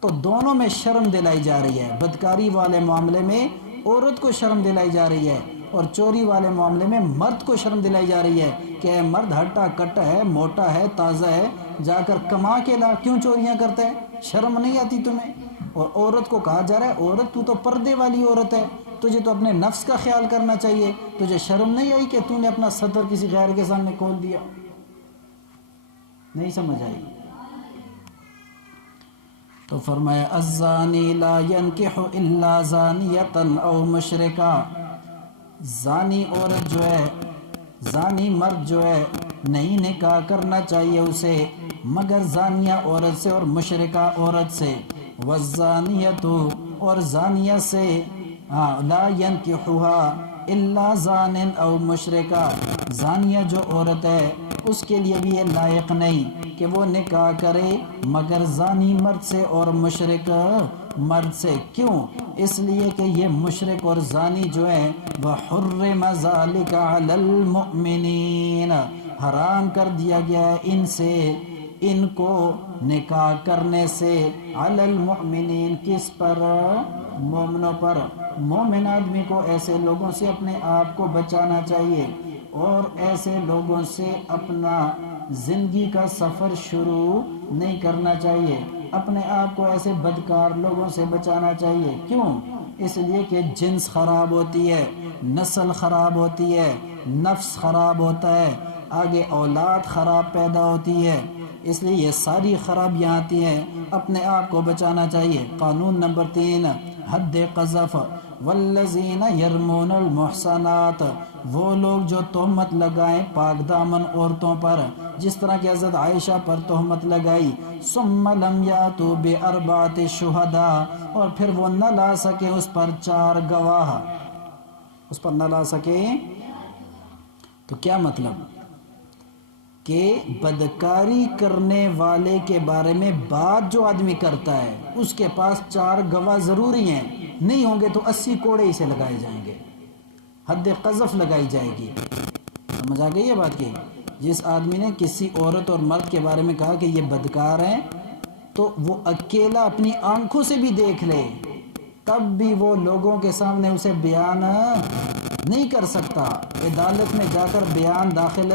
تو دونوں میں شرم دلائی جا رہی ہے. بدکاری والے معاملے میں عورت کو شرم دلائی جا رہی ہے اور چوری والے معاملے میں مرد کو شرم دلائی جا رہی ہے کہ اے مرد، ہٹا کٹا ہے، موٹا ہے، تازہ ہے، جا کر کما کے لا، کیوں چوریاں کرتا ہے؟ شرم نہیں آتی تمہیں؟ اور عورت کو کہا جا رہا ہے عورت تو پردے والی عورت ہے، تجھے تو اپنے نفس کا خیال کرنا چاہیے. تجھے شرم نہیں آئی کہ تو نے اپنا صدر کسی غیر کے سامنے کھول دیا؟ نہیں سمجھ آئی؟ تو فرمایا الزانی لا ينکح الا زانیۃ او مشرکا. زانی عورت جو ہے، زانی مرد جو ہے، نہیں نکاح کرنا چاہیے اسے مگر زانیہ عورت سے اور مشرکہ عورت سے. والزانیۃ، اور زانیہ سے، لا ينکحها الا زان او مشرکہ. زانیہ جو عورت ہے اس کے لیے بھی یہ لائق نہیں کہ وہ نکاح کرے مگر زانی مرد سے اور مشرک مرد سے. کیوں؟ اس لیے کہ یہ مشرک اور زانی جو ہے وہ حرم ذالک علی المؤمنین، حرام کر دیا گیا ہے ان سے، ان کو نکاح کرنے سے، علی المؤمنین، کس پر؟ مومنوں پر. مومن آدمی کو ایسے لوگوں سے اپنے آپ کو بچانا چاہیے اور ایسے لوگوں سے اپنا زندگی کا سفر شروع نہیں کرنا چاہیے. اپنے آپ کو ایسے بدکار لوگوں سے بچانا چاہیے. کیوں؟ اس لیے کہ جنس خراب ہوتی ہے، نسل خراب ہوتی ہے، نفس خراب ہوتا ہے، آگے اولاد خراب پیدا ہوتی ہے. اس لیے یہ ساری خرابیاں آتی ہیں، اپنے آپ کو بچانا چاہیے. قانون نمبر 3، حد قذف. والذین یرمون المحصنات، وہ لوگ جو تہمت لگائیں پاک دامن عورتوں پر، جس طرح کہ حضرت عائشہ پر تہمت لگائی. ثم لم یاتوا باربعۃ شہداء، اور پھر وہ نہ لا سکے اس پر 4 گواہ، اس پر نہ لا سکے. تو کیا مطلب؟ کہ بدکاری کرنے والے کے بارے میں بات جو آدمی کرتا ہے اس کے پاس 4 گواہ ضروری ہیں. نہیں ہوں گے تو 80 کوڑے اسے لگائے جائیں گے، حد قذف لگائی جائے گی. سمجھ آ گئی یہ بات کی؟ جس آدمی نے کسی عورت اور مرد کے بارے میں کہا کہ یہ بدکار ہیں تو وہ اکیلا اپنی آنکھوں سے بھی دیکھ لے تب بھی وہ لوگوں کے سامنے اسے بیان نہیں کر سکتا، عدالت میں جا کر بیان داخل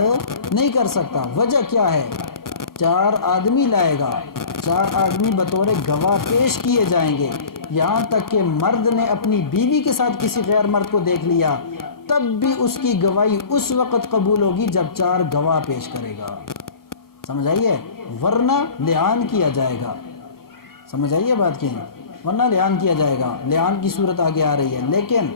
نہیں کر سکتا. وجہ کیا ہے؟ 4 آدمی لائے گا، 4 آدمی بطور گواہ پیش کیے جائیں گے. یہاں تک کہ مرد نے اپنی بیوی کے ساتھ کسی غیر مرد کو دیکھ لیا تب بھی اس کی گواہی اس وقت قبول ہوگی جب 4 گواہ پیش کرے گا. سمجھ آئیے؟ ورنہ لعان کیا جائے گا. سمجھ آئیے بات کی؟ ورنہ لعان کیا جائے گا. لعان کی صورت آگے آ رہی ہے، لیکن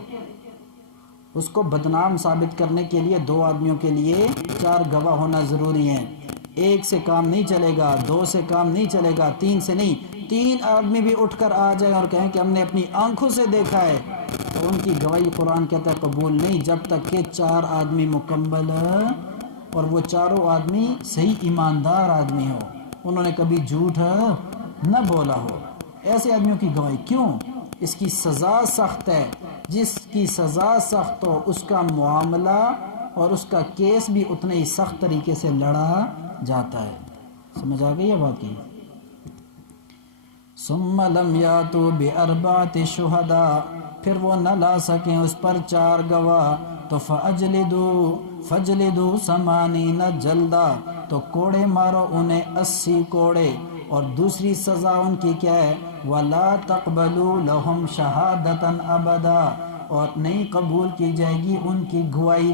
اس کو بدنام ثابت کرنے کے لیے 2 آدمیوں کے لیے 4 گواہ ہونا ضروری ہیں. 1 سے کام نہیں چلے گا، 2 سے کام نہیں چلے گا، 3 سے نہیں. 3 آدمی بھی اٹھ کر آ جائیں اور کہیں کہ ہم نے اپنی آنکھوں سے دیکھا ہے تو ان کی گواہی قرآن کہتا ہے قبول نہیں جب تک کہ 4 آدمی مکمل اور وہ چاروں آدمی صحیح ایماندار آدمی ہو، انہوں نے کبھی جھوٹ نہ بولا ہو۔ ایسے آدمیوں کی گواہی کیوں؟ اس کی سزا سخت ہے، جس کی سزا سخت ہو اس کا معاملہ اور اس کا کیس بھی اتنے ہی سخت طریقے سے لڑا جاتا ہے۔ سمجھ آ گئی ہے بات کی؟ ثم لم یاتوا باربعۃ شہداء، پھر وہ نہ لا سکیں اس پر 4 گواہ، تو فجلدوا 80 جلدہ، تو کوڑے مارو انہیں 80 کوڑے۔ اور دوسری سزا ان کی کیا ہے؟ وَلَا تَقْبَلُوا لَهُمْ شَهَادَةً أَبَدًا، اور نہیں قبول کی جائے گی ان کی گواہی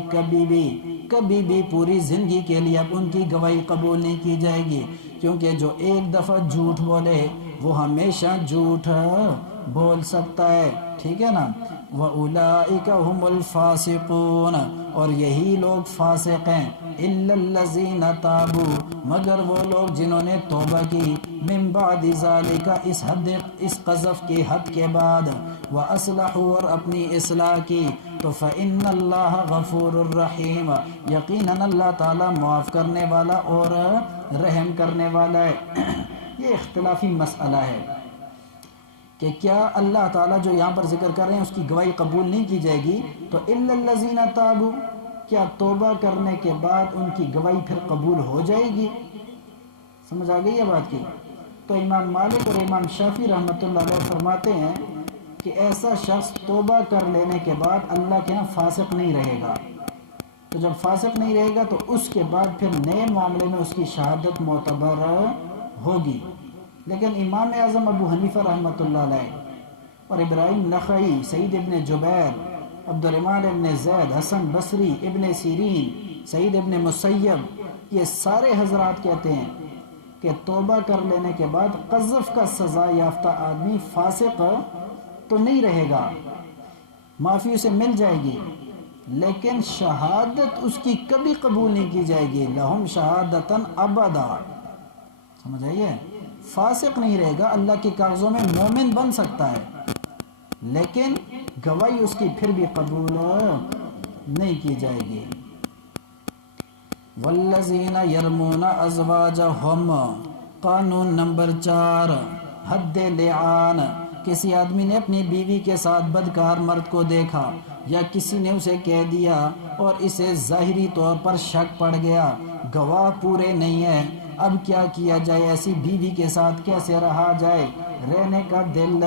کبھی بھی پوری زندگی کے لیے اب ان کی گواہی قبول نہیں کی جائے گی، کیونکہ جو ایک دفعہ جھوٹ بولے وہ ہمیشہ جھوٹ بول سکتا ہے، ٹھیک ہے نا؟ وَأُولَئِكَ هُمُ الْفَاسِقُونَ، اور یہی لوگ فاسق ہیں، إِلَّا الَّذِينَ تَابُوا، مگر وہ لوگ جنہوں نے توبہ کی، من بعد ذالک، اس قذف کے حد کے بعد، وَأَصْلَحُوا، اور اپنی اصلاح کی، تو فَإِنَّ اللَّهَ غَفُورٌ الرَّحِيمٌ، یقیناً اللہ تعالیٰ معاف کرنے والا اور رحم کرنے والا ہے۔ یہ اختلافی مسئلہ ہے کہ کیا اللہ تعالیٰ جو یہاں پر ذکر کر رہے ہیں اس کی گواہی قبول نہیں کی جائے گی، تو إِلَّا الَّذِينَ تَابُوا، کیا توبہ کرنے کے بعد ان کی گواہی پھر قبول ہو جائے گی؟ سمجھ آ گئی ہے بات کی؟ تو امام مالک اور امام شافعی رحمۃ اللہ علیہ فرماتے ہیں کہ ایسا شخص توبہ کر لینے کے بعد اللہ کے ہاں فاسق نہیں رہے گا، تو جب فاسق نہیں رہے گا تو اس کے بعد پھر نئے معاملے میں اس کی شہادت معتبر ہوگی۔ لیکن امام اعظم ابو حنیفہ رحمۃ اللہ علیہ اور ابراہیم نخعی، سعید ابن جبیر، عبد الرحمن ابن زید، حسن بصری، ابن سیرین، سعید ابن مسیب، یہ سارے حضرات کہتے ہیں کہ توبہ کر لینے کے بعد قذف کا سزا یافتہ آدمی فاسق تو نہیں رہے گا، معافی اسے مل جائے گی، لیکن شہادت اس کی کبھی قبول نہیں کی جائے گی، لہم شہادتاً ابدا۔ سمجھ آئیے؟ فاسق نہیں رہے گا، اللہ کے کاغذوں میں مومن بن سکتا ہے، لیکن گواہی اس کی پھر بھی قبول نہیں کی جائے گی۔ والذین یرمون ازواجہم، قانون نمبر 4، حد لعان، کسی آدمی نے اپنی بیوی کے ساتھ بدکار مرد کو دیکھا یا کسی نے اسے کہہ دیا اور اسے ظاہری طور پر شک پڑ گیا، گواہ پورے نہیں ہیں، اب کیا کیا جائے؟ ایسی بیوی کے ساتھ کیسے رہا جائے؟ رہنے کا دل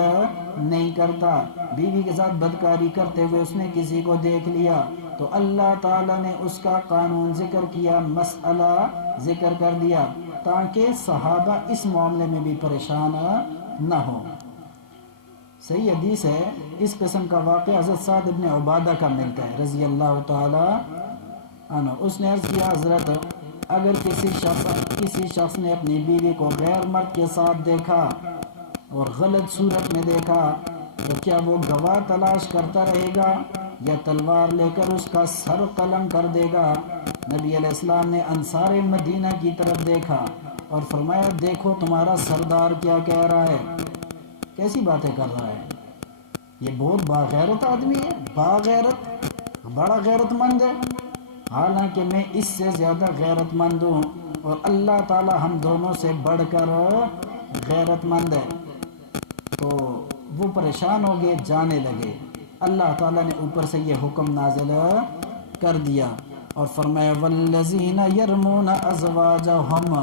نہیں کرتا، بیوی کے ساتھ بدکاری کرتے ہوئے اس نے کسی کو دیکھ لیا، تو اللہ تعالیٰ نے اس کا قانون ذکر کیا، مسئلہ ذکر کر دیا، تاکہ صحابہ اس معاملے میں بھی پریشان نہ ہو۔ صحیح حدیث ہے، اس قسم کا واقعہ حضرت سعد ابن عبادہ کا ملتا ہے رضی اللہ تعالی عنہ۔ اس نے عرض کیا، حضرت اگر کسی شخص نے اپنی بیوی کو غیر مرد کے ساتھ دیکھا اور غلط صورت میں دیکھا تو کیا وہ گواہ تلاش کرتا رہے گا یا تلوار لے کر اس کا سر قلم کر دے گا؟ نبی علیہ السلام نے انصار مدینہ کی طرف دیکھا اور فرمایا، دیکھو تمہارا سردار کیا کہہ رہا ہے، کیسی باتیں کر رہا ہے، یہ بہت باغیرت آدمی ہے، باغیرت، بڑا غیرت مند ہے، حالانکہ میں اس سے زیادہ غیرت مند ہوں، اور اللہ تعالی ہم دونوں سے بڑھ کر غیرت مند ہے۔ تو وہ پریشان ہو گئے، جانے لگے۔ اللہ تعالیٰ نے اوپر سے یہ حکم نازل کر دیا اور فرمایا، والذین یرمون ازواجہم،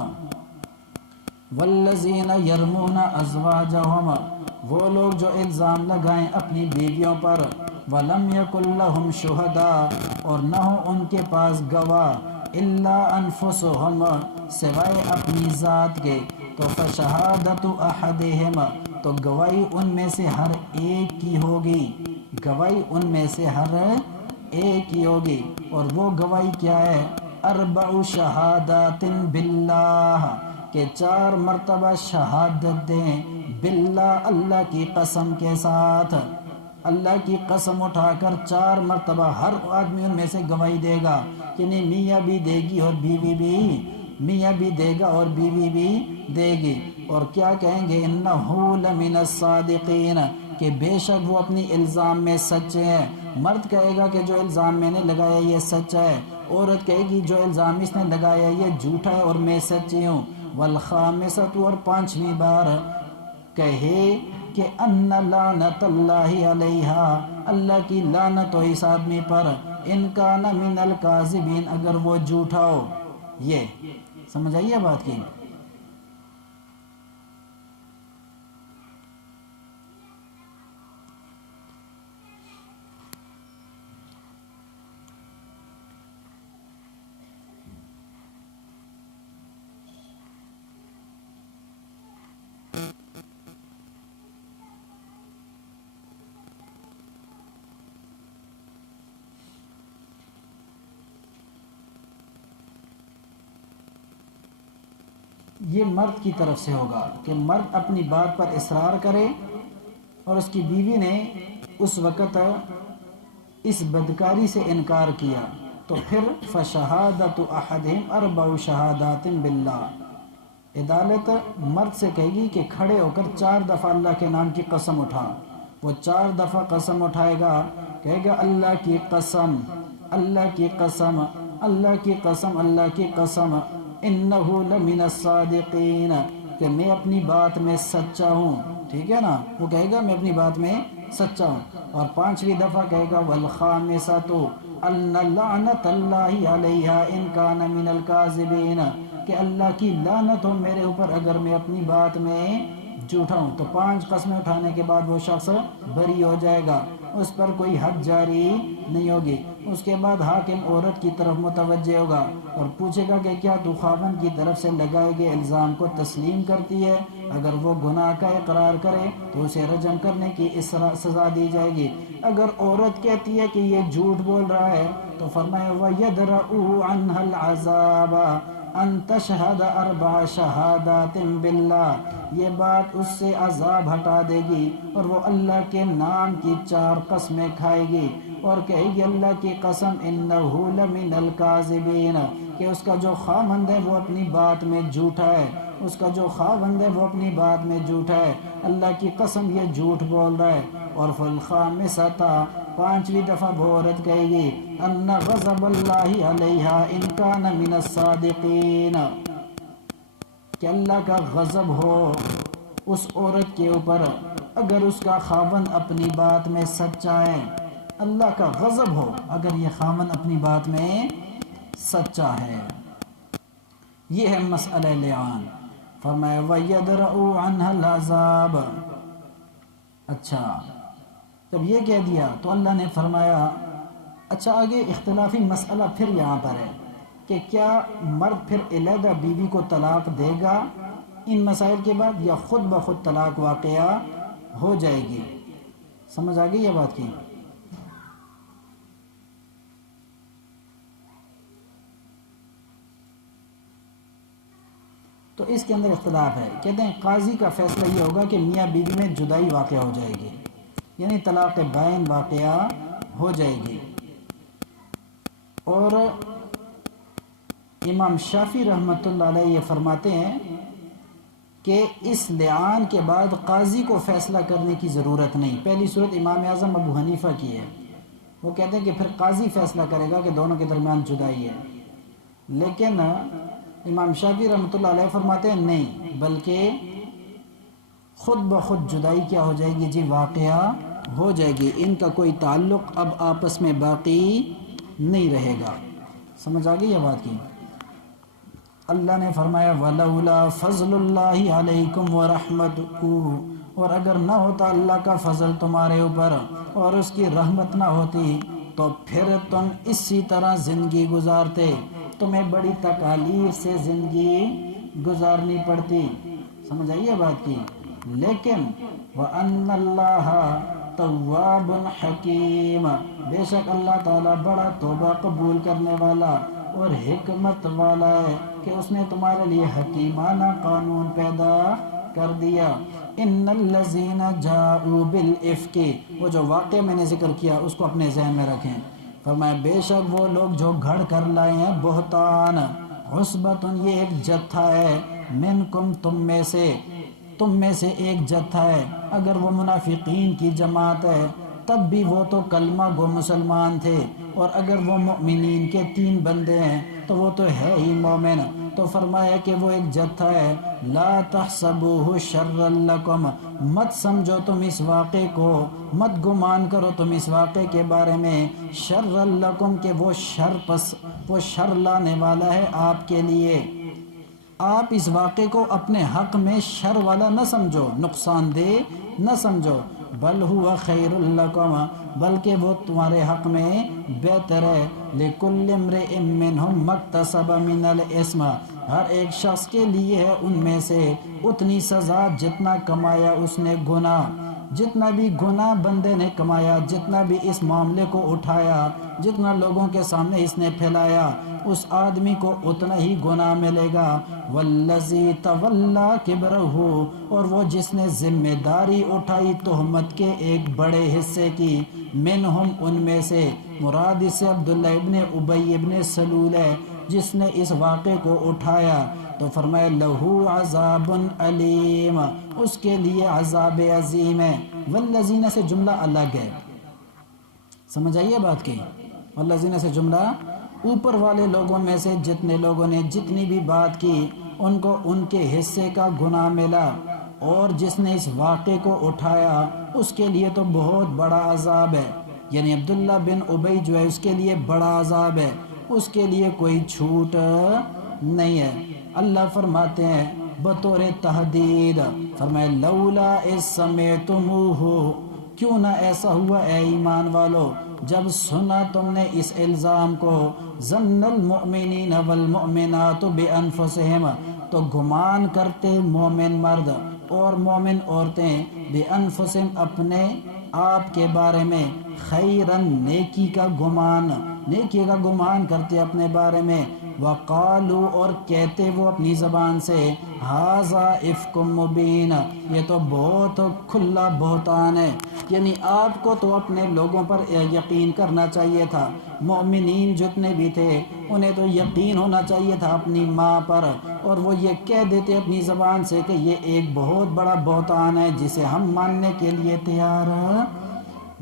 والذین یرمون ازواجہم، وہ لوگ جو الزام لگائیں اپنی بیویوں پر، ولم یکن لہم شہداء، اور نہ ہو ان کے پاس گواہ، الا انفسہم، سوائے اپنی ذات کے، تو فشہادت احدہم، تو گواہی ان میں سے ہر ایک کی ہوگی، گواہی ان میں سے ہر ایک کی ہوگی، اور وہ گواہی کیا ہے؟ 4 شہادات باللہ، کہ 4 مرتبہ شہادت دیں، باللہ، اللہ کی قسم کے ساتھ، اللہ کی قسم اٹھا کر 4 مرتبہ ہر آدمی ان میں سے گواہی دے گا، یعنی میاں بھی دے گی اور بیوی بھی، میاں بھی دے گا اور بیوی بھی دے گی، اور کیا کہیں گے؟ انہ لمن الصادقین، کہ بے شک وہ اپنی الزام میں سچے ہیں۔ مرد کہے گا کہ جو الزام میں نے لگایا یہ سچا ہے، عورت کہے گی جو الزام اس نے لگایا یہ جھوٹا ہے اور میں سچی ہوں۔ والخامسۃ، اور پانچویں بار کہے کہ ان لعنت اللہ علیہا، اللہ کی لعنت ہو اس آدمی پر، ان کان من الکاذبین، اگر وہ جھوٹا ہو۔ یہ سمجھ آئیے بات کی؟ یہ مرد کی طرف سے ہوگا کہ مرد اپنی بات پر اصرار کرے اور اس کی بیوی نے اس وقت اس بدکاری سے انکار کیا، تو پھر فشہادت احدہم اربع شہادات باللہ، عدالت مرد سے کہے گی کہ کھڑے ہو کر 4 دفعہ اللہ کے نام کی قسم اٹھا۔ وہ 4 دفعہ قسم اٹھائے گا، کہے گا اللہ کی قسم، اللہ کی قسم، اللہ کی قسم، اللہ کی قسم، انہو لمن الصادقین، کہ میں اپنی بات میں سچا ہوں۔ ٹھیک ہے نا، وہ کہے گا میں اپنی بات میں سچا ہوں۔ اور 5ویں دفعہ کہے گا والخامسۃ ان لعنت اللہ علیہا ان کان من الکاذبین، کہ اللہ کی لعنت ہو میرے اوپر اگر میں اپنی بات میں جھوٹا ہوں۔ تو 5 قسمیں اٹھانے کے بعد وہ شخص بری ہو جائے گا، اس پر کوئی حد جاری نہیں ہوگی۔ اس کے بعد حاکم عورت کی طرف متوجہ ہوگا اور پوچھے گا کہ کیا تو خاوند کی طرف سے لگائے گئے الزام کو تسلیم کرتی ہے؟ اگر وہ گناہ کا اقرار کرے تو اسے رجم کرنے کی سزا دی جائے گی۔ اگر عورت کہتی ہے کہ یہ جھوٹ بول رہا ہے تو فرمایا وَيَدْرَؤُ عَنْهَا الْعَذَابَ ان تشہد 4 شہادات باللہ، یہ بات اس سے عذاب ہٹا دے گی اور وہ اللہ کے نام کی 4 قسمیں کھائے گی اور کہے گی اللہ کی قسم انہو لمن الکاذبین، کہ اس کا جو خاوند ہے وہ اپنی بات میں جھوٹا ہے، اس کا جو خاوند ہے وہ اپنی بات میں جھوٹا ہے، اللہ کی قسم یہ جھوٹ بول رہا ہے۔ اور فالخامسۃ، 5ویں دفعہ وہ عورت کہے گی ان غضب اللہ علیہا ان کان من الصادقین، کہ اللہ کا غضب ہو اس عورت کے اوپر اگر اس کا خاوند اپنی بات میں سچا ہے، اللہ کا غضب ہو اگر یہ خاوند اپنی بات میں سچا ہے۔ یہ ہے مسئلہ لعان۔ فرمایا وَيَدْرَؤُ عَنْهَا الْعَذَابَ۔ اچھا، جب یہ کہہ دیا تو اللہ نے فرمایا اچھا آگے اختلافی مسئلہ پھر یہاں پر ہے کہ کیا مرد پھر علیحدہ بیوی کو طلاق دے گا ان مسائل کے بعد، یا خود بخود طلاق واقعہ ہو جائے گی؟ سمجھ آ گئی یہ بات کی؟ تو اس کے اندر اختلاف ہے۔ کہتے ہیں قاضی کا فیصلہ یہ ہوگا کہ میاں بیوی میں جدائی واقع ہو جائے گی، یعنی طلاق بائن واقعہ ہو جائے گی۔ اور امام شافعی رحمۃ اللہ علیہ یہ فرماتے ہیں کہ اس لعان کے بعد قاضی کو فیصلہ کرنے کی ضرورت نہیں۔ پہلی صورت امام اعظم ابو حنیفہ کی ہے، وہ کہتے ہیں کہ پھر قاضی فیصلہ کرے گا کہ دونوں کے درمیان جدائی ہے، لیکن امام شافعی رحمۃ اللہ علیہ فرماتے ہیں نہیں، بلکہ خود بخود جدائی کیا ہو جائے گی؟ جی واقعہ ہو جائے گی، ان کا کوئی تعلق اب آپس میں باقی نہیں رہے گا۔ سمجھ آ گئی یہ بات کی؟ اللہ نے فرمایا وَلَوْلَا فَضْلُ اللَّهِ عَلَيْكُمْ وَرَحْمَتُهُ، اور اگر نہ ہوتا اللہ کا فضل تمہارے اوپر اور اس کی رحمت نہ ہوتی تو پھر تم اسی طرح زندگی گزارتے، تمہیں بڑی تکالیف سے زندگی گزارنی پڑتی۔ سمجھ آئیے بات کی؟ لیکن وَأَنَّ اللَّهَ تَوَّابٌ حَكِيمٌ، بے شک اللہ تعالیٰ بڑا توبہ قبول کرنے والا اور حکمت والا ہے کہ اس نے تمہارے لیے حکیمانہ قانون پیدا کر دیا۔ ان الذین جاءوا بالافک، وہ جو واقعہ میں نے ذکر کیا اس کو اپنے ذہن میں رکھیں۔ فرمایا بے شک وہ لوگ جو گھڑ کر لائے ہیں بہتان، عصبۃ، یہ ایک جتھا ہے، منکم، تم میں سے، تم میں سے ایک جتھا ہے، اگر وہ منافقین کی جماعت ہے تب بھی وہ تو کلمہ گو مسلمان تھے، اور اگر وہ مؤمنین کے 3 بندے ہیں تو وہ تو ہے ہی مومن۔ تو فرمایا کہ وہ ایک جتھا ہے۔ لا تحسبوہ شرا لکم، مت سمجھو تم اس واقعے کو، مت گمان کرو تم اس واقعے کے بارے میں شرا لکم کہ وہ شر لانے والا ہے آپ کے لیے۔ آپ اس واقعے کو اپنے حق میں شر والا نہ سمجھو، نقصان دہ نہ سمجھو، بل ہوا خیر لکم، بلکہ وہ تمہارے حق میں بہتر ہے۔ لکل امرئ منہم مکتسب من الاسم، ہر ایک شخص کے لیے ہے ان میں سے اتنی سزا جتنا کمایا اس نے گناہ۔ جتنا بھی گناہ بندے نے کمایا، جتنا بھی اس معاملے کو اٹھایا، جتنا لوگوں کے سامنے اس نے پھیلایا، اس آدمی کو اتنا ہی گناہ ملے گا۔ والذی تولی کبرہ، اور وہ جس نے ذمہ داری اٹھائی تہمت کے ایک بڑے حصے کی، منہم ان میں سے، مراد اس سے عبداللہ ابن ابی ابن سلول ہے جس نے اس واقعے کو اٹھایا، تو فرمایا لہو عذاب علیم، اس کے لیے عذاب عظیم ہے۔ والذین سے جملہ الگ ہے، سمجھ آئیے بات کی؟ والذین سے جملہ اوپر والے لوگوں میں سے جتنے لوگوں نے جتنی بھی بات کی ان کو ان کے حصے کا گناہ ملا، اور جس نے اس واقعے کو اٹھایا اس کے لیے تو بہت بڑا عذاب ہے، یعنی عبداللہ بن ابی جو ہے اس کے لیے بڑا عذاب ہے، اس کے لیے کوئی چھوٹ نہیں ہے۔ اللہ فرماتے ہیں بطور تحدید، فرمائے لولا اذ سمعتموہ، کیوں نہ ایسا ہوا اے ایمان والو جب سنا تم نے اس الزام کو، ظن المؤمنین والمؤمنات بانفسہم، تو گمان کرتے مومن مرد اور مومن عورتیں بانفسہم اپنے آپ کے بارے میں، خیرن نیکی کا گمان کرتے اپنے بارے میں، وقالو اور کہتے وہ اپنی زبان سے، ھذا افک مبین، یہ تو بہت کھلا بہتان ہے، یعنی آپ کو تو اپنے لوگوں پر یقین کرنا چاہیے تھا، مومنین جتنے بھی تھے انہیں تو یقین ہونا چاہیے تھا اپنی ماں پر، اور وہ یہ کہہ دیتے اپنی زبان سے کہ یہ ایک بہت بڑا بہتان ہے جسے ہم ماننے کے لیے تیار ہیں۔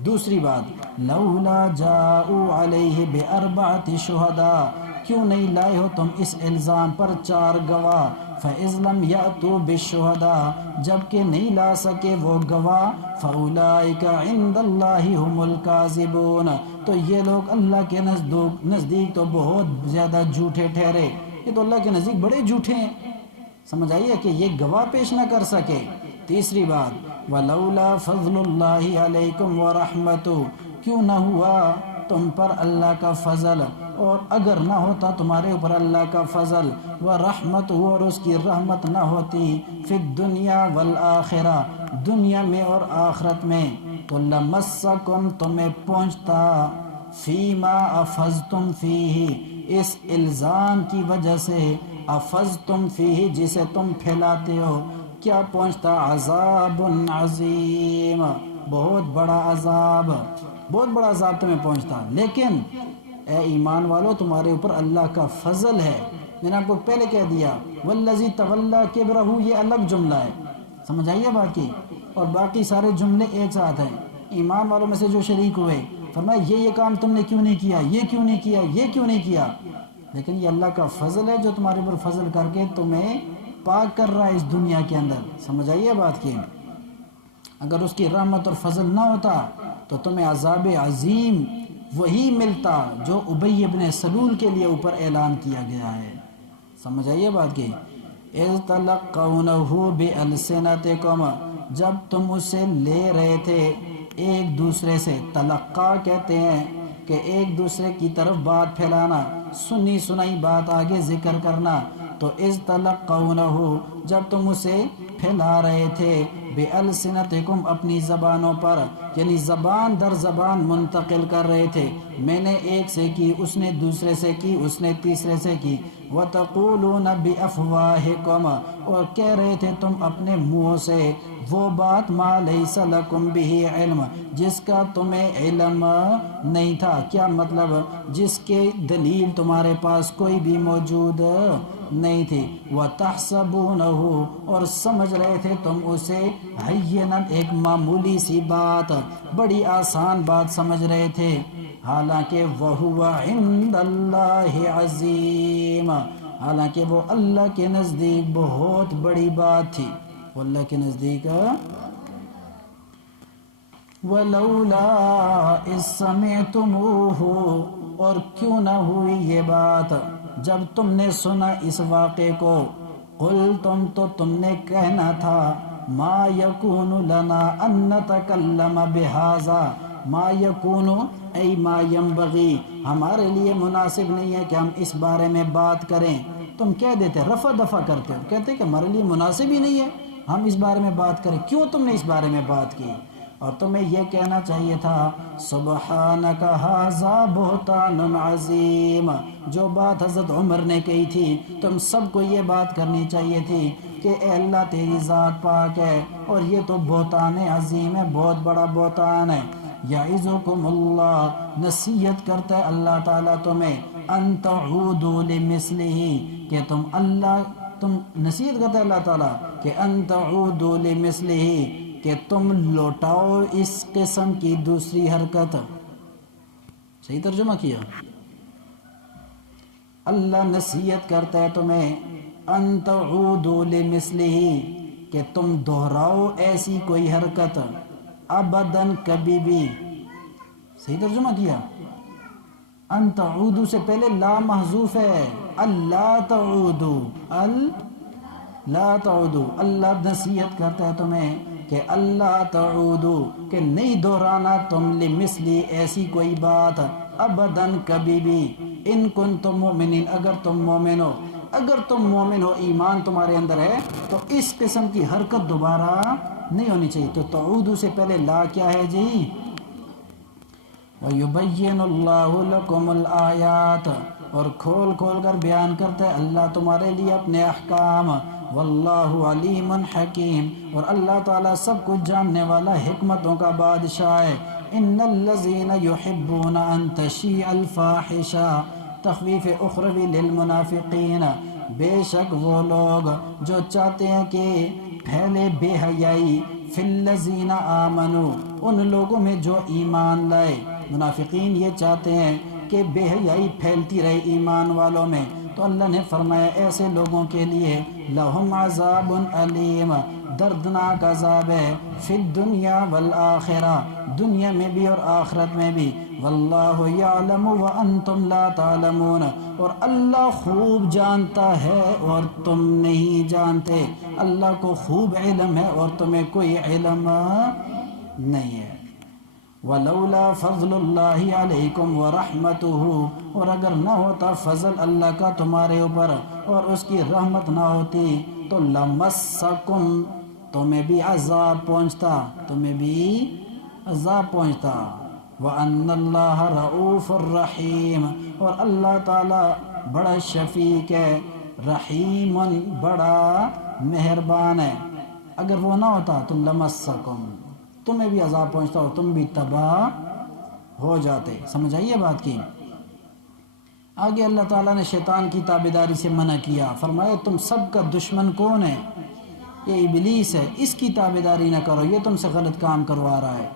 دوسری بات، لولا جاءوا علیہ باربعۃ شہداء، کیوں نہیں لائے ہو تم اس الزام پر 4 گواہ، فاذ لم یأتوا بالشہداء، جبکہ نہیں لا سکے وہ گواہ، فاولئک عند اللہ هم الکاذبون، تو یہ لوگ اللہ کے نزدیک تو بہت زیادہ جھوٹے ٹھہرے، یہ تو اللہ کے نزدیک بڑے جھوٹے ہیں، سمجھ آئیے کہ یہ گواہ پیش نہ کر سکے۔ تیسری بات، وَلَوْلَا فَضْلُ اللَّهِ عَلَيْكُمْ وَرَحْمَتُهُ، کیوں نہ ہوا تم پر اللہ کا فضل، اور اگر نہ ہوتا تمہارے اوپر اللہ کا فضل، وَرَحْمَتُهُ، اور اس کی رحمت نہ ہوتی، فِي الدُّنْيَا وَالْآخِرَةِ، دنیا میں اور آخرت میں، تو لَمَسَّكُمْ، تمہیں پہنچتا، فِيمَا أَفَضْتُمْ فِيهِ، اس الزام کی وجہ سے، افضتم فیہ، جسے تم پھیلاتے ہو، کیا پہنچتا، عذاب عظیم، بہت بڑا عذاب تمہیں پہنچتا۔ لیکن اے ایمان والو تمہارے اوپر اللہ کا فضل ہے، میں نے آپ کو پہلے کہہ دیا، والذی تولی کبرہ، یہ الگ جملہ ہے، سمجھ آئیے بات کی، اور باقی سارے جملے ایک ساتھ ہیں۔ ایمان والوں میں سے جو شریک ہوئے، فرمایا یہ کام تم نے کیوں نہیں کیا، یہ کیوں نہیں کیا، یہ کیوں نہیں کیا، لیکن یہ اللہ کا فضل ہے جو تمہارے اوپر فضل کر کے تمہیں پاک کر رہا ہے اس دنیا کے اندر، سمجھ آئیے بات کی۔ اگر اس کی رحمت اور فضل نہ ہوتا تو تمہیں عذاب عظیم وہی ملتا جو ابی ابن سلول کے لیے اوپر اعلان کیا گیا ہے، سمجھ آئیے بات کی۔ اذ تلقونہ بألسنتکم، جب تم اسے لے رہے تھے ایک دوسرے سے، تلقا کہتے ہیں کہ ایک دوسرے کی طرف بات پھیلانا، سنی سنائی بات آگے ذکر کرنا، تو اذ تلقونہ، جب تم اسے پھیلا رہے تھے، بألسنتکم، اپنی زبانوں پر، یعنی زبان در زبان منتقل کر رہے تھے، میں نے ایک سے کی، اس نے دوسرے سے کی، اس نے تیسرے سے کی، وَتَقُولُونَ بِأَفْوَاهِكُمْ، اور کہہ رہے تھے تم اپنے منہوں سے وہ بات، مَا لَيْسَ لَكُمْ بِهِ عِلْمٍ، جس کا تمہیں علم نہیں تھا، کیا مطلب، جس کے دلیل تمہارے پاس کوئی بھی موجود نہیں تھی، وَتَحْسَبُونَهُ اور سمجھ رہے تھے تم اسے ہیناً ایک معمولی سی بات، بڑی آسان بات سمجھ رہے تھے، حالانکہ وَهُوَ عِندَ اللَّهِ عَظِيمٌ، حالانکہ وہ اللہ کے نزدیک بہت بڑی بات تھی، وہ اللہ کے نزدیک وَلَوْلَا إِذْ سَمِعْتُمُوهُ اور کیوں نہ ہوئی یہ بات جب تم نے سنا اس واقعے کو، قُلْتُمْ تو تم نے کہنا تھا، مَا يَكُونُ لَنَا أَن نَتَكَلَّمَ بِهَذَا مَا يَكُونُ أي مَا يَنبَغِي ہمارے لیے مناسب نہیں ہے کہ ہم اس بارے میں بات کریں۔ تم کہہ دیتے، رفع دفع کرتے ہو، کہتے کہ ہمارے لیے مناسب ہی نہیں ہے ہم اس بارے میں بات کریں، کیوں تم نے اس بارے میں بات کی؟ اور تمہیں یہ کہنا چاہیے تھا، سبحانک ھذا بہتان عظیم، جو بات حضرت عمر نے کہی تھی تم سب کو یہ بات کرنی چاہیے تھی کہ اے اللہ تیری ذات پاک ہے اور یہ تو بہتان عظیم ہے، بہت بڑا بہتان ہے۔ یعظکم اللہ نصیحت کرتا ہے اللہ تعالیٰ تمہیں، ان تعودوا لمثلہ کہ تم نصیحت کرتا ہے اللہ تعالیٰ کہ ان تعودوا لمثلہ کہ تم لوٹاؤ اس قسم کی دوسری حرکت۔ صحیح ترجمہ کیا؟ اللہ نصیحت کرتا ہے تمہیں، ان تعودوا لمثلہ کہ تم دہراؤ ایسی کوئی حرکت، ابداً کبھی بھی۔ صحیح ترجمہ کیا؟ ان تعودوا سے پہلے لا محذوف ہے، اللہ تعودوا، لا تعودوا، اللہ نصیحت کرتا ہے تمہیں کہ اللہ تعودو کہ نہیں دہرانا تم لمثلی ایسی کوئی بات، ابداً کبھی بھی، ان کنتم مؤمنین اگر تم مومن ہو، اگر تم مومن ہو ایمان تمہارے اندر ہے تو اس قسم کی حرکت دوبارہ نہیں ہونی چاہیے۔ تو تعودو سے پہلے لا کیا ہے جی؟ وَيُبَيِّنُ اللَّهُ لَكُمُ الْآيَاتِ اور کھول کھول کر بیان کرتا ہے اللہ تمہارے لیے اپنے احکام، واللہ علیم حکیم اور اللہ تعالیٰ سب کچھ جاننے والا حکمتوں کا بادشاہ ہے۔ ان الذین یحبون ان تشیع الفاحشہ تخویف اخروی للمنافقین، بے شک وہ لوگ جو چاہتے ہیں کہ پھیلے بے حیائی، فی الذین آمنوا ان لوگوں میں جو ایمان لائے، منافقین یہ چاہتے ہیں کہ بے حیائی پھیلتی رہے ایمان والوں میں، تو اللہ نے فرمایا ایسے لوگوں کے لیے لہم عذاب علیم دردناک عذاب ہے، فی الدنیا والآخرہ دنیا میں بھی اور آخرت میں بھی، واللہ یعلم وانتم لا تعلمون اور اللہ خوب جانتا ہے اور تم نہیں جانتے، اللہ کو خوب علم ہے اور تمہیں کوئی علم نہیں ہے۔ وَلَوْلَا فَضْلُ اللَّهِ عَلَيْكُمْ وَرَحْمَتُهُ اور اگر نہ ہوتا فضل اللہ کا تمہارے اوپر اور اس کی رحمت نہ ہوتی تو لَمَسَّكُمْ تمہیں بھی عذاب پہنچتا، تمہیں بھی عذاب پہنچتا۔ وَأَنَّ اللَّهَ رَؤُوفٌ الرَّحِيمٌ اور اللہ تعالیٰ بڑا شفیق ہے، رحیم بڑا مہربان ہے۔ اگر وہ نہ ہوتا تو لَمَسَّكُمْ تمہیں بھی عذاب پہنچتا اور تم بھی تباہ ہو جاتے۔ سمجھ آئیے بات کی؟ آگے اللہ تعالیٰ نے شیطان کی تابعداری سے منع کیا، فرمایا تم سب کا دشمن کون ہے؟ یہ ابلیس ہے، اس کی تابعداری نہ کرو، یہ تم سے غلط کام کروا رہا ہے۔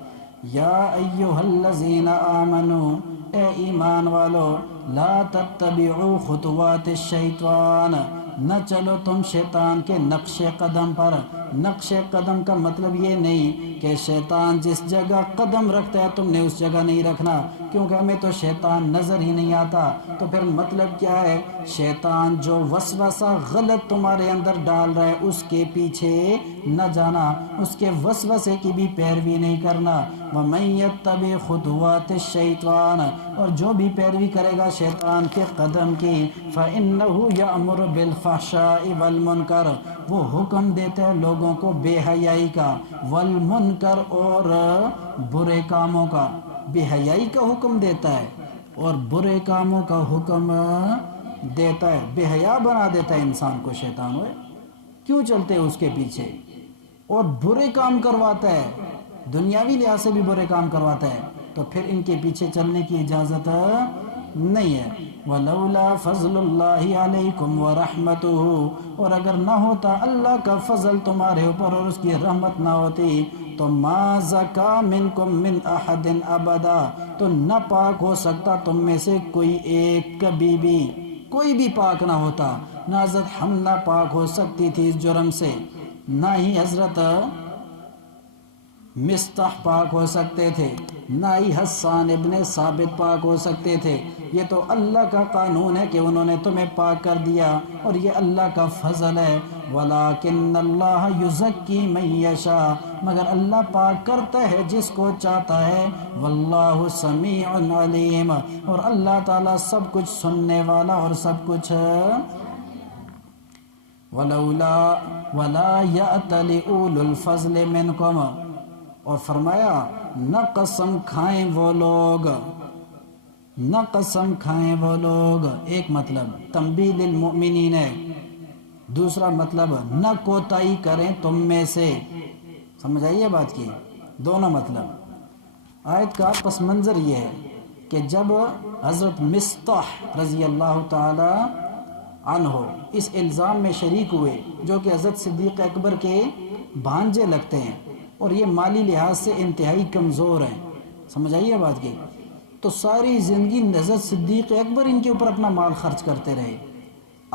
یا ایہا الذین آمنوا اے ایمان والو، لا تتبعوا خطوات الشیطان نہ چلو تم شیطان کے نقش قدم پر۔ نقش قدم کا مطلب یہ نہیں کہ شیطان جس جگہ قدم رکھتا ہے تم نے اس جگہ نہیں رکھنا، کیونکہ ہمیں تو شیطان نظر ہی نہیں آتا، تو پھر مطلب کیا ہے؟ شیطان جو وسوسہ غلط تمہارے اندر ڈال رہا ہے اس کے پیچھے نہ جانا، اس کے وسوسے کی بھی پیروی نہیں کرنا۔ وَمَن يَتَّبِعْ خُطُوَاتِ الشَّيْطَانِ اور جو بھی پیروی کرے گا شیطان کے قدم کی، فَإِنَّهُ يَأْمُرُ بِالْفَحْشَاءِ وَالْمُنْكَرِ وہ حکم دیتا ہے لوگوں کو بے حیائی کا، والمنکر اور برے کاموں کا، بے حیائی کا حکم دیتا ہے اور برے کاموں کا حکم دیتا ہے، بے حیا بنا دیتا ہے انسان کو شیطان۔ ہوئے کیوں چلتے ہیں اس کے پیچھے؟ اور برے کام کرواتا ہے، دنیاوی لحاظ سے بھی برے کام کرواتا ہے، تو پھر ان کے پیچھے چلنے کی اجازت نہیں ہے۔ وَلَوْلَا فَضْلُ اللَّهِ عَلَيْكُمْ وَرَحْمَتُهُ، اور اگر نہ ہوتا اللہ کا فضل تمہارے اوپر اور اس کی رحمت نہ ہوتی تو مَا زَكَا مِنْكُمْ مِنْ أَحَدٍ أَبَدًا، تو نہ پاک ہو سکتا تم میں سے کوئی ایک کبھی بھی، کوئی بھی پاک نہ ہوتا، نہ حضرت حمزہ پاک ہو سکتی تھی اس جرم سے، نہ ہی حضرت مستح پاک ہو سکتے تھے، نہ ہی حسان ابن ثابت پاک ہو سکتے تھے۔ یہ تو اللہ کا قانون ہے کہ انہوں نے تمہیں پاک کر دیا، اور یہ اللہ کا فضل ہے۔ وَلَٰكِنَّ اللَّهَ يُزَكِّي مَن يَشَاءُ، مگر اللہ پاک کرتا ہے جس کو چاہتا ہے۔ وَاللَّهُ سَمِيعٌ عَلِيمٌ، اور اللہ تعالیٰ سب کچھ سننے والا اور سب کچھ۔ وَلَا يَأْتَلِ أُولُو الْفَضْلِ مِنْكُمْ، اور فرمایا نہ قسم کھائیں وہ لوگ، نہ قسم کھائیں وہ لوگ، ایک مطلب تنبیہ للمؤمنین ہے، دوسرا مطلب نہ کوتاہی کریں تم میں سے، سمجھ آئیے بات کی، دونوں مطلب۔ آیت کا پس منظر یہ ہے کہ جب حضرت مستح رضی اللہ تعالی عنہ اس الزام میں شریک ہوئے جو کہ حضرت صدیق اکبر کے بھانجے لگتے ہیں اور یہ مالی لحاظ سے انتہائی کمزور ہیں، سمجھ آئیے بات کی، تو ساری زندگی حضرت صدیق اکبر ان کے اوپر اپنا مال خرچ کرتے رہے۔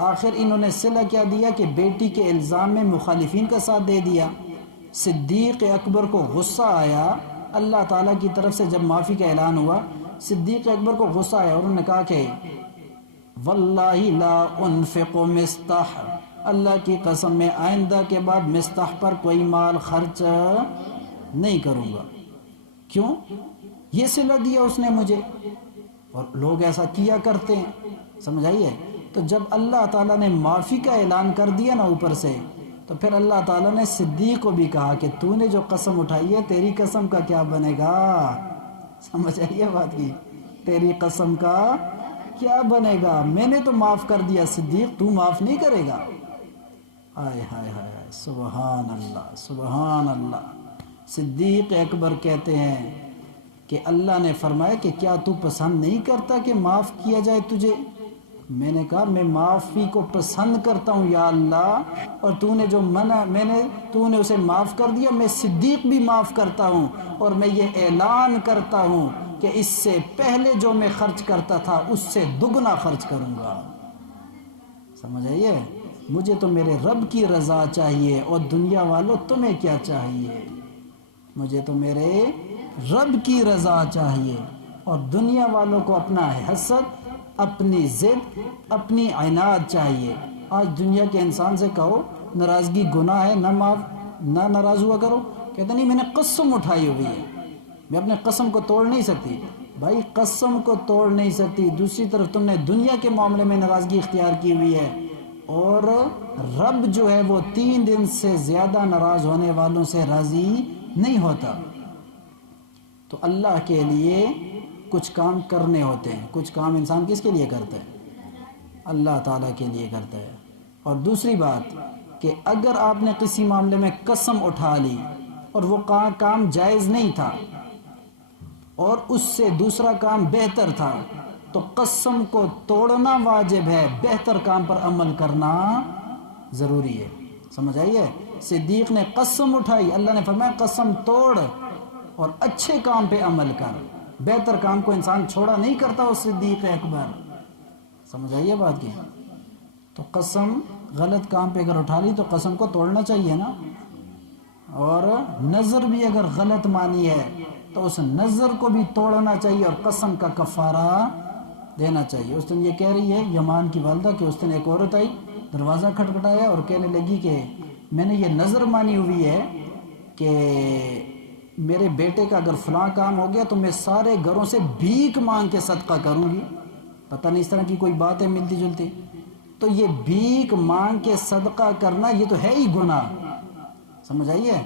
آخر انہوں نے صلہ کیا دیا کہ بیٹی کے الزام میں مخالفین کا ساتھ دے دیا۔ صدیق اکبر کو غصہ آیا، اللہ تعالیٰ کی طرف سے جب معافی کا اعلان ہوا، صدیق اکبر کو غصہ آیا اور انہوں نے کہا کہ واللہ لا انفق مستح، اللہ کی قسم میں آئندہ کے بعد مستح پر کوئی مال خرچ نہیں کروں گا۔ کیوں؟ یہ صلہ دیا اس نے مجھے، اور لوگ ایسا کیا کرتے ہیں، سمجھ آئیے۔ تو جب اللہ تعالیٰ نے معافی کا اعلان کر دیا نا اوپر سے، تو پھر اللہ تعالیٰ نے صدیق کو بھی کہا کہ تو نے جو قسم اٹھائی ہے تیری قسم کا کیا بنے گا، سمجھ آئیے بات کی، تیری قسم کا کیا بنے گا، میں نے تو معاف کر دیا، صدیق تو معاف نہیں کرے گا۔ ہائے ہائے ہائے، سبحان اللہ سبحان اللہ۔ صدیق اکبر کہتے ہیں کہ اللہ نے فرمایا کہ کیا تو پسند نہیں کرتا کہ معاف کیا جائے تجھے؟ میں نے کہا میں معافی کو پسند کرتا ہوں یا اللہ، اور تو نے جو منع تو نے اسے معاف کر دیا، میں صدیق بھی معاف کرتا ہوں، اور میں یہ اعلان کرتا ہوں کہ اس سے پہلے جو میں خرچ کرتا تھا اس سے دگنا خرچ کروں گا، سمجھ آئیے۔ مجھے تو میرے رب کی رضا چاہیے، اور دنیا والوں تمہیں کیا چاہیے؟ مجھے تو میرے رب کی رضا چاہیے، اور دنیا والوں کو اپنا حسد، اپنی ضد، اپنی عناد چاہیے۔ آج دنیا کے انسان سے کہو ناراضگی گناہ ہے، نہ ناراض ہوا کرو، کہتے نہیں میں نے قسم اٹھائی ہوئی ہے، میں اپنے قسم کو توڑ نہیں سکتی۔ بھائی قسم کو توڑ نہیں سکتی، دوسری طرف تم نے دنیا کے معاملے میں ناراضگی اختیار کی ہوئی ہے، اور رب جو ہے وہ 3 دن سے زیادہ ناراض ہونے والوں سے راضی نہیں ہوتا۔ تو اللہ کے لیے کچھ کام کرنے ہوتے ہیں، کچھ کام انسان کس کے لیے کرتا ہے؟ اللہ تعالیٰ کے لیے کرتا ہے۔ اور دوسری بات کہ اگر آپ نے کسی معاملے میں قسم اٹھا لی اور وہ کام جائز نہیں تھا اور اس سے دوسرا کام بہتر تھا، تو قسم کو توڑنا واجب ہے، بہتر کام پر عمل کرنا ضروری ہے، سمجھ آئیے۔ صدیق نے قسم اٹھائی، اللہ نے فرمایا قسم توڑ اور اچھے کام پہ عمل کر، بہتر کام کو انسان چھوڑا نہیں کرتا وہ صدیق اکبر، سمجھ آئیے بات کی۔ تو قسم غلط کام پہ اگر اٹھا لی تو قسم کو توڑنا چاہیے نا، اور نظر بھی اگر غلط مانی ہے تو اس نظر کو بھی توڑنا چاہیے اور قسم کا کفارہ دینا چاہیے۔ اس دن یہ کہہ رہی ہے یمان کی والدہ کہ اس دن ایک عورت آئی، دروازہ کھٹکھٹایا اور کہنے لگی کہ میں نے یہ نظر مانی ہوئی ہے کہ میرے بیٹے کا اگر فلاں کام ہو گیا تو میں سارے گھروں سے بھیک مانگ کے صدقہ کروں گی، پتہ نہیں اس طرح کی کوئی بات ہے ملتی جلتی۔ تو یہ بھیک مانگ کے صدقہ کرنا یہ تو ہے ہی گناہ، سمجھ آئیے۔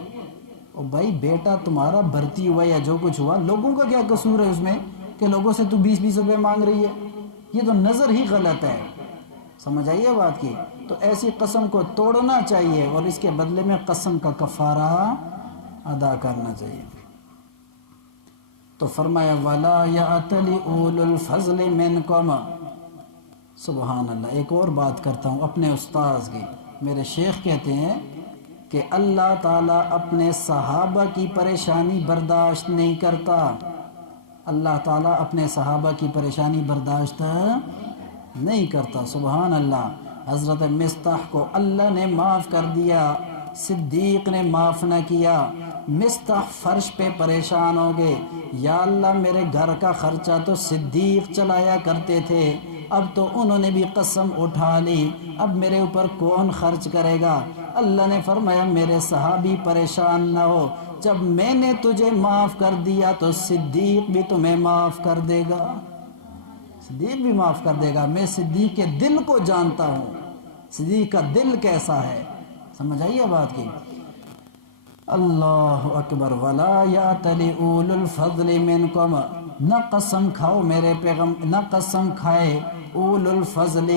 اور بھائی بیٹا تمہارا بھرتی ہوا یا جو کچھ ہوا، لوگوں کا کیا قصور ہے اس میں کہ لوگوں سے تو 20-20 روپے مانگ رہی ہے؟ یہ تو نظر ہی غلط ہے، سمجھ آئیے بات کی۔ تو ایسی قسم کو توڑنا چاہیے اور اس کے بدلے میں قسم کا کفارہ ادا کرنا چاہیے۔ تو فرمایا وَلَا يَأْتَلِ أُولُو الْفَضْلِ مِنْكُمْ. سبحان اللہ. ایک اور بات کرتا ہوں اپنے استاذ کی. میرے شیخ کہتے ہیں کہ اللہ تعالیٰ اپنے صحابہ کی پریشانی برداشت نہیں کرتا. اللہ تعالیٰ اپنے صحابہ کی پریشانی برداشت نہیں کرتا. سبحان اللہ. حضرت مصطح کو اللہ نے معاف کر دیا، صدیق نے معاف نہ کیا. مصطح فرش پہ پریشان ہو گئے، یا اللہ میرے گھر کا خرچہ تو صدیق چلایا کرتے تھے، اب تو انہوں نے بھی قسم اٹھا لی، اب میرے اوپر کون خرچ کرے گا؟ اللہ نے فرمایا میرے صحابی پریشان نہ ہو، جب میں نے تجھے معاف کر دیا تو صدیق بھی تمہیں معاف کر دے گا. صدیق بھی معاف کر دے گا. میں صدیق کے دل کو جانتا ہوں، صدیق کا دل کیسا ہے. سمجھ آئیے بات کی. اللہ اکبر. وَلَا يَأْتَلِ أُولُو الْفَضْلِ مِنْكُمْ. نہ قسم کھاؤ میرے نہ قسم کھائے اولو الفضل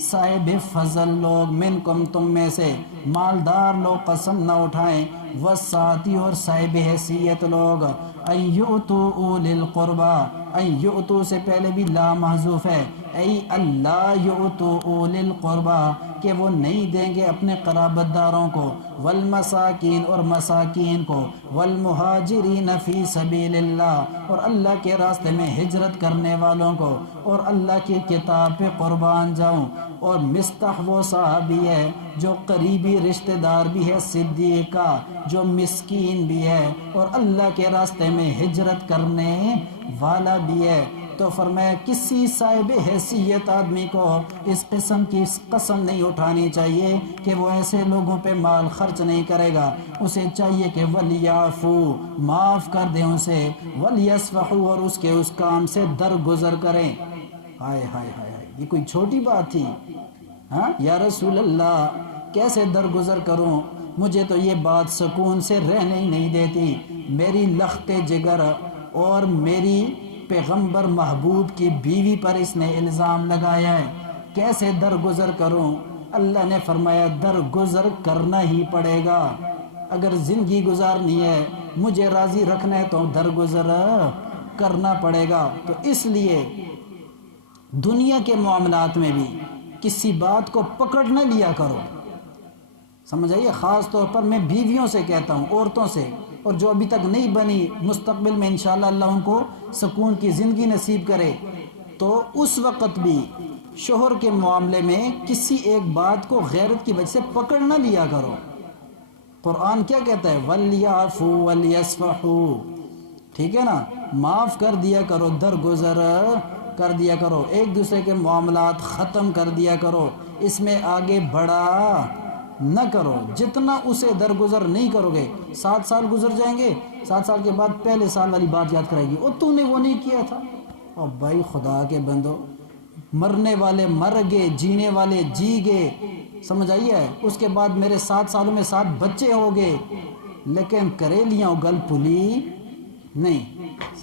صاحب فضل لوگ، منکم تم میں سے، مالدار لوگ قسم نہ اٹھائیں، والساتی اور صاحب حیثیت لوگ، ان یؤتوا اولی القربا. ان یؤتوا سے پہلے بھی لا محذوف ہے، ای اللہ یؤتوا اولی القربا، کہ وہ نہیں دیں گے اپنے قرابت داروں کو، والمساکین اور مساکین کو، والمہاجرین فی سبیل اللہ اور اللہ کے راستے میں ہجرت کرنے والوں کو، اور اللہ کی کتاب پہ قربان جاؤں. اور مصطح وہ صحابی ہے جو قریبی رشتہ دار بھی ہے صدیق کا، جو مسکین بھی ہے اور اللہ کے راستے میں ہجرت کرنے والا بھی ہے. تو فرمایا کسی صاحب حیثیت آدمی کو اس قسم کی قسم نہیں اٹھانی چاہیے کہ وہ ایسے لوگوں پہ مال خرچ نہیں کرے گا. اسے چاہیے کہ وَلْيَعْفُوا، معاف کر دیں اسے، وَلْيَصْفَحُوا، اور اس کے اس کام سے درگزر کریں. ہائے ہائے ہائے، یہ کوئی چھوٹی بات تھی؟ ہاں یا رسول اللہ کیسے درگزر کروں؟ مجھے تو یہ بات سکون سے رہنے ہی نہیں دیتی. میری لخت جگر اور میری پیغمبر محبوب کی بیوی پر اس نے الزام لگایا ہے، کیسے درگزر کروں؟ اللہ نے فرمایا درگزر کرنا ہی پڑے گا. اگر زندگی گزارنی ہے، مجھے راضی رکھنا ہے تو درگزر کرنا پڑے گا. تو اس لیے دنیا کے معاملات میں بھی کسی بات کو پکڑ نہ لیا کرو. سمجھ آئیے. خاص طور پر میں بیویوں سے کہتا ہوں، عورتوں سے، اور جو ابھی تک نہیں بنی، مستقبل میں انشاءاللہ اللہ ان کو سکون کی زندگی نصیب کرے، تو اس وقت بھی شوہر کے معاملے میں کسی ایک بات کو غیرت کی وجہ سے پکڑ نہ لیا کرو. قرآن کیا کہتا ہے؟ وَلْيَعْفُوا وَلْيَصْفَحُوا. ٹھیک ہے نا؟ معاف کر دیا کرو، درگزر کر دیا کرو، ایک دوسرے کے معاملات ختم کر دیا کرو، اس میں آگے بڑھا نہ کرو. جتنا اسے درگزر نہیں کرو گے، 7 سال گزر جائیں گے، 7 سال کے بعد پہلے سال والی بات یاد کرائے گی، اور تو نے وہ نہیں کیا تھا. اور بھائی خدا کے بندو، مرنے والے مر گئے، جینے والے جی گئے. سمجھ آئیے. اس کے بعد میرے 7 سالوں میں 7 بچے ہو گئے، لیکن کریلیاں گل پھلی نہیں.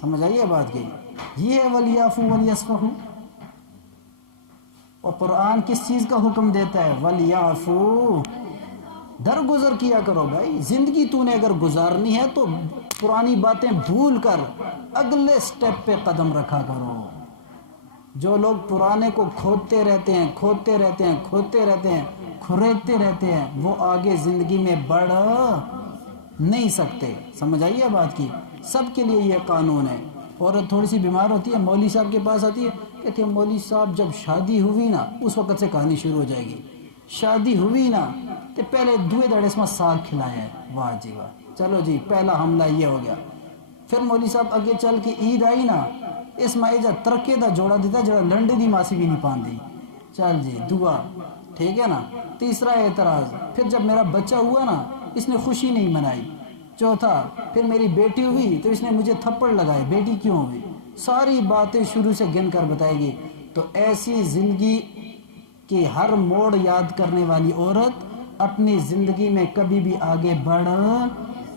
سمجھ آئیے بات کی. یہ ہے وَلْيَعْفُوا وَلْيَصْفَحُوا. اور قرآن کس چیز کا حکم دیتا ہے؟ وَلْيَعْفُوا، درگزر کیا کرو. بھائی زندگی تو نے اگر گزارنی ہے تو پرانی باتیں بھول کر اگلے سٹیپ پہ قدم رکھا کرو. جو لوگ پرانے کو کھودتے رہتے ہیں، کھریدتے رہتے ہیں، وہ آگے زندگی میں بڑھ نہیں سکتے. سمجھ آئیے بات کی. سب کے لیے یہ قانون ہے. عورت تھوڑی سی بیمار ہوتی ہے، مولوی صاحب کے پاس آتی ہے، کہتے ہیں مولوی صاحب جب شادی ہوئی نا، اس وقت سے کہانی شروع ہو جائے گی. شادی ہوئی نا تو پہلے دوئے دڑے اس میں ساگ کھلایا ہے. واہ جی واہ، چلو جی پہلا حملہ یہ ہو گیا. پھر مولوی صاحب اگے چل کے عید آئی نا، اس میں ایجا ترکے دا جوڑا دیتا جڑا لنڈے دی ماسی بھی نہیں پان دی. چل جی دعا، ٹھیک ہے نا. تیسرا اعتراض، پھر جب میرا بچہ ہوا نا، اس نے خوشی نہیں منائی. چوتھا، پھر میری بیٹی ہوئی تو اس نے مجھے تھپڑ لگائے، بیٹی کیوں ہوئی؟ ساری باتیں شروع سے گن کر بتائے گی. تو ایسی زندگی کی ہر موڑ یاد کرنے والی عورت اپنی زندگی میں کبھی بھی آگے بڑھ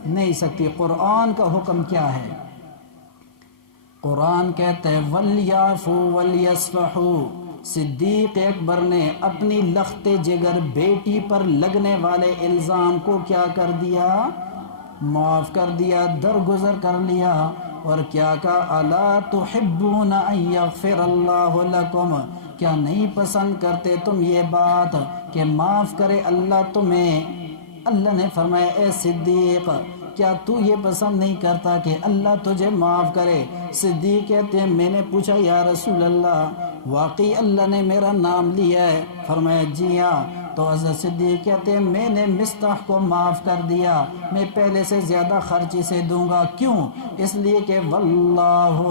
نہیں سکتی. قرآن کا حکم کیا ہے؟ قرآن کہتا ہے وَلْيَعْفُوا وَلْيَصْفَحُوا. صدیق اکبر نے اپنی لخت جگر بیٹی پر لگنے والے الزام کو کیا کر دیا؟ معاف کر دیا، درگزر کر لیا. اور کیا کہا الا تحبون ان یغفر اللہ لکم، کیا نہیں پسند کرتے تم یہ بات کہ معاف کرے اللہ تمہیں؟ اللہ نے فرمایا اے صدیق کیا تو یہ پسند نہیں کرتا کہ اللہ تجھے معاف کرے؟ صدیق کہتے ہیں میں نے پوچھا یا رسول اللہ واقعی اللہ نے میرا نام لیا ہے؟ فرمایا جی ہاں۔ تو حضرت صدیق کہتے ہیں میں نے مستح کو معاف کر دیا، میں پہلے سے زیادہ خرچ اسے دوں گا۔ کیوں؟ اس لیے کہ واللہ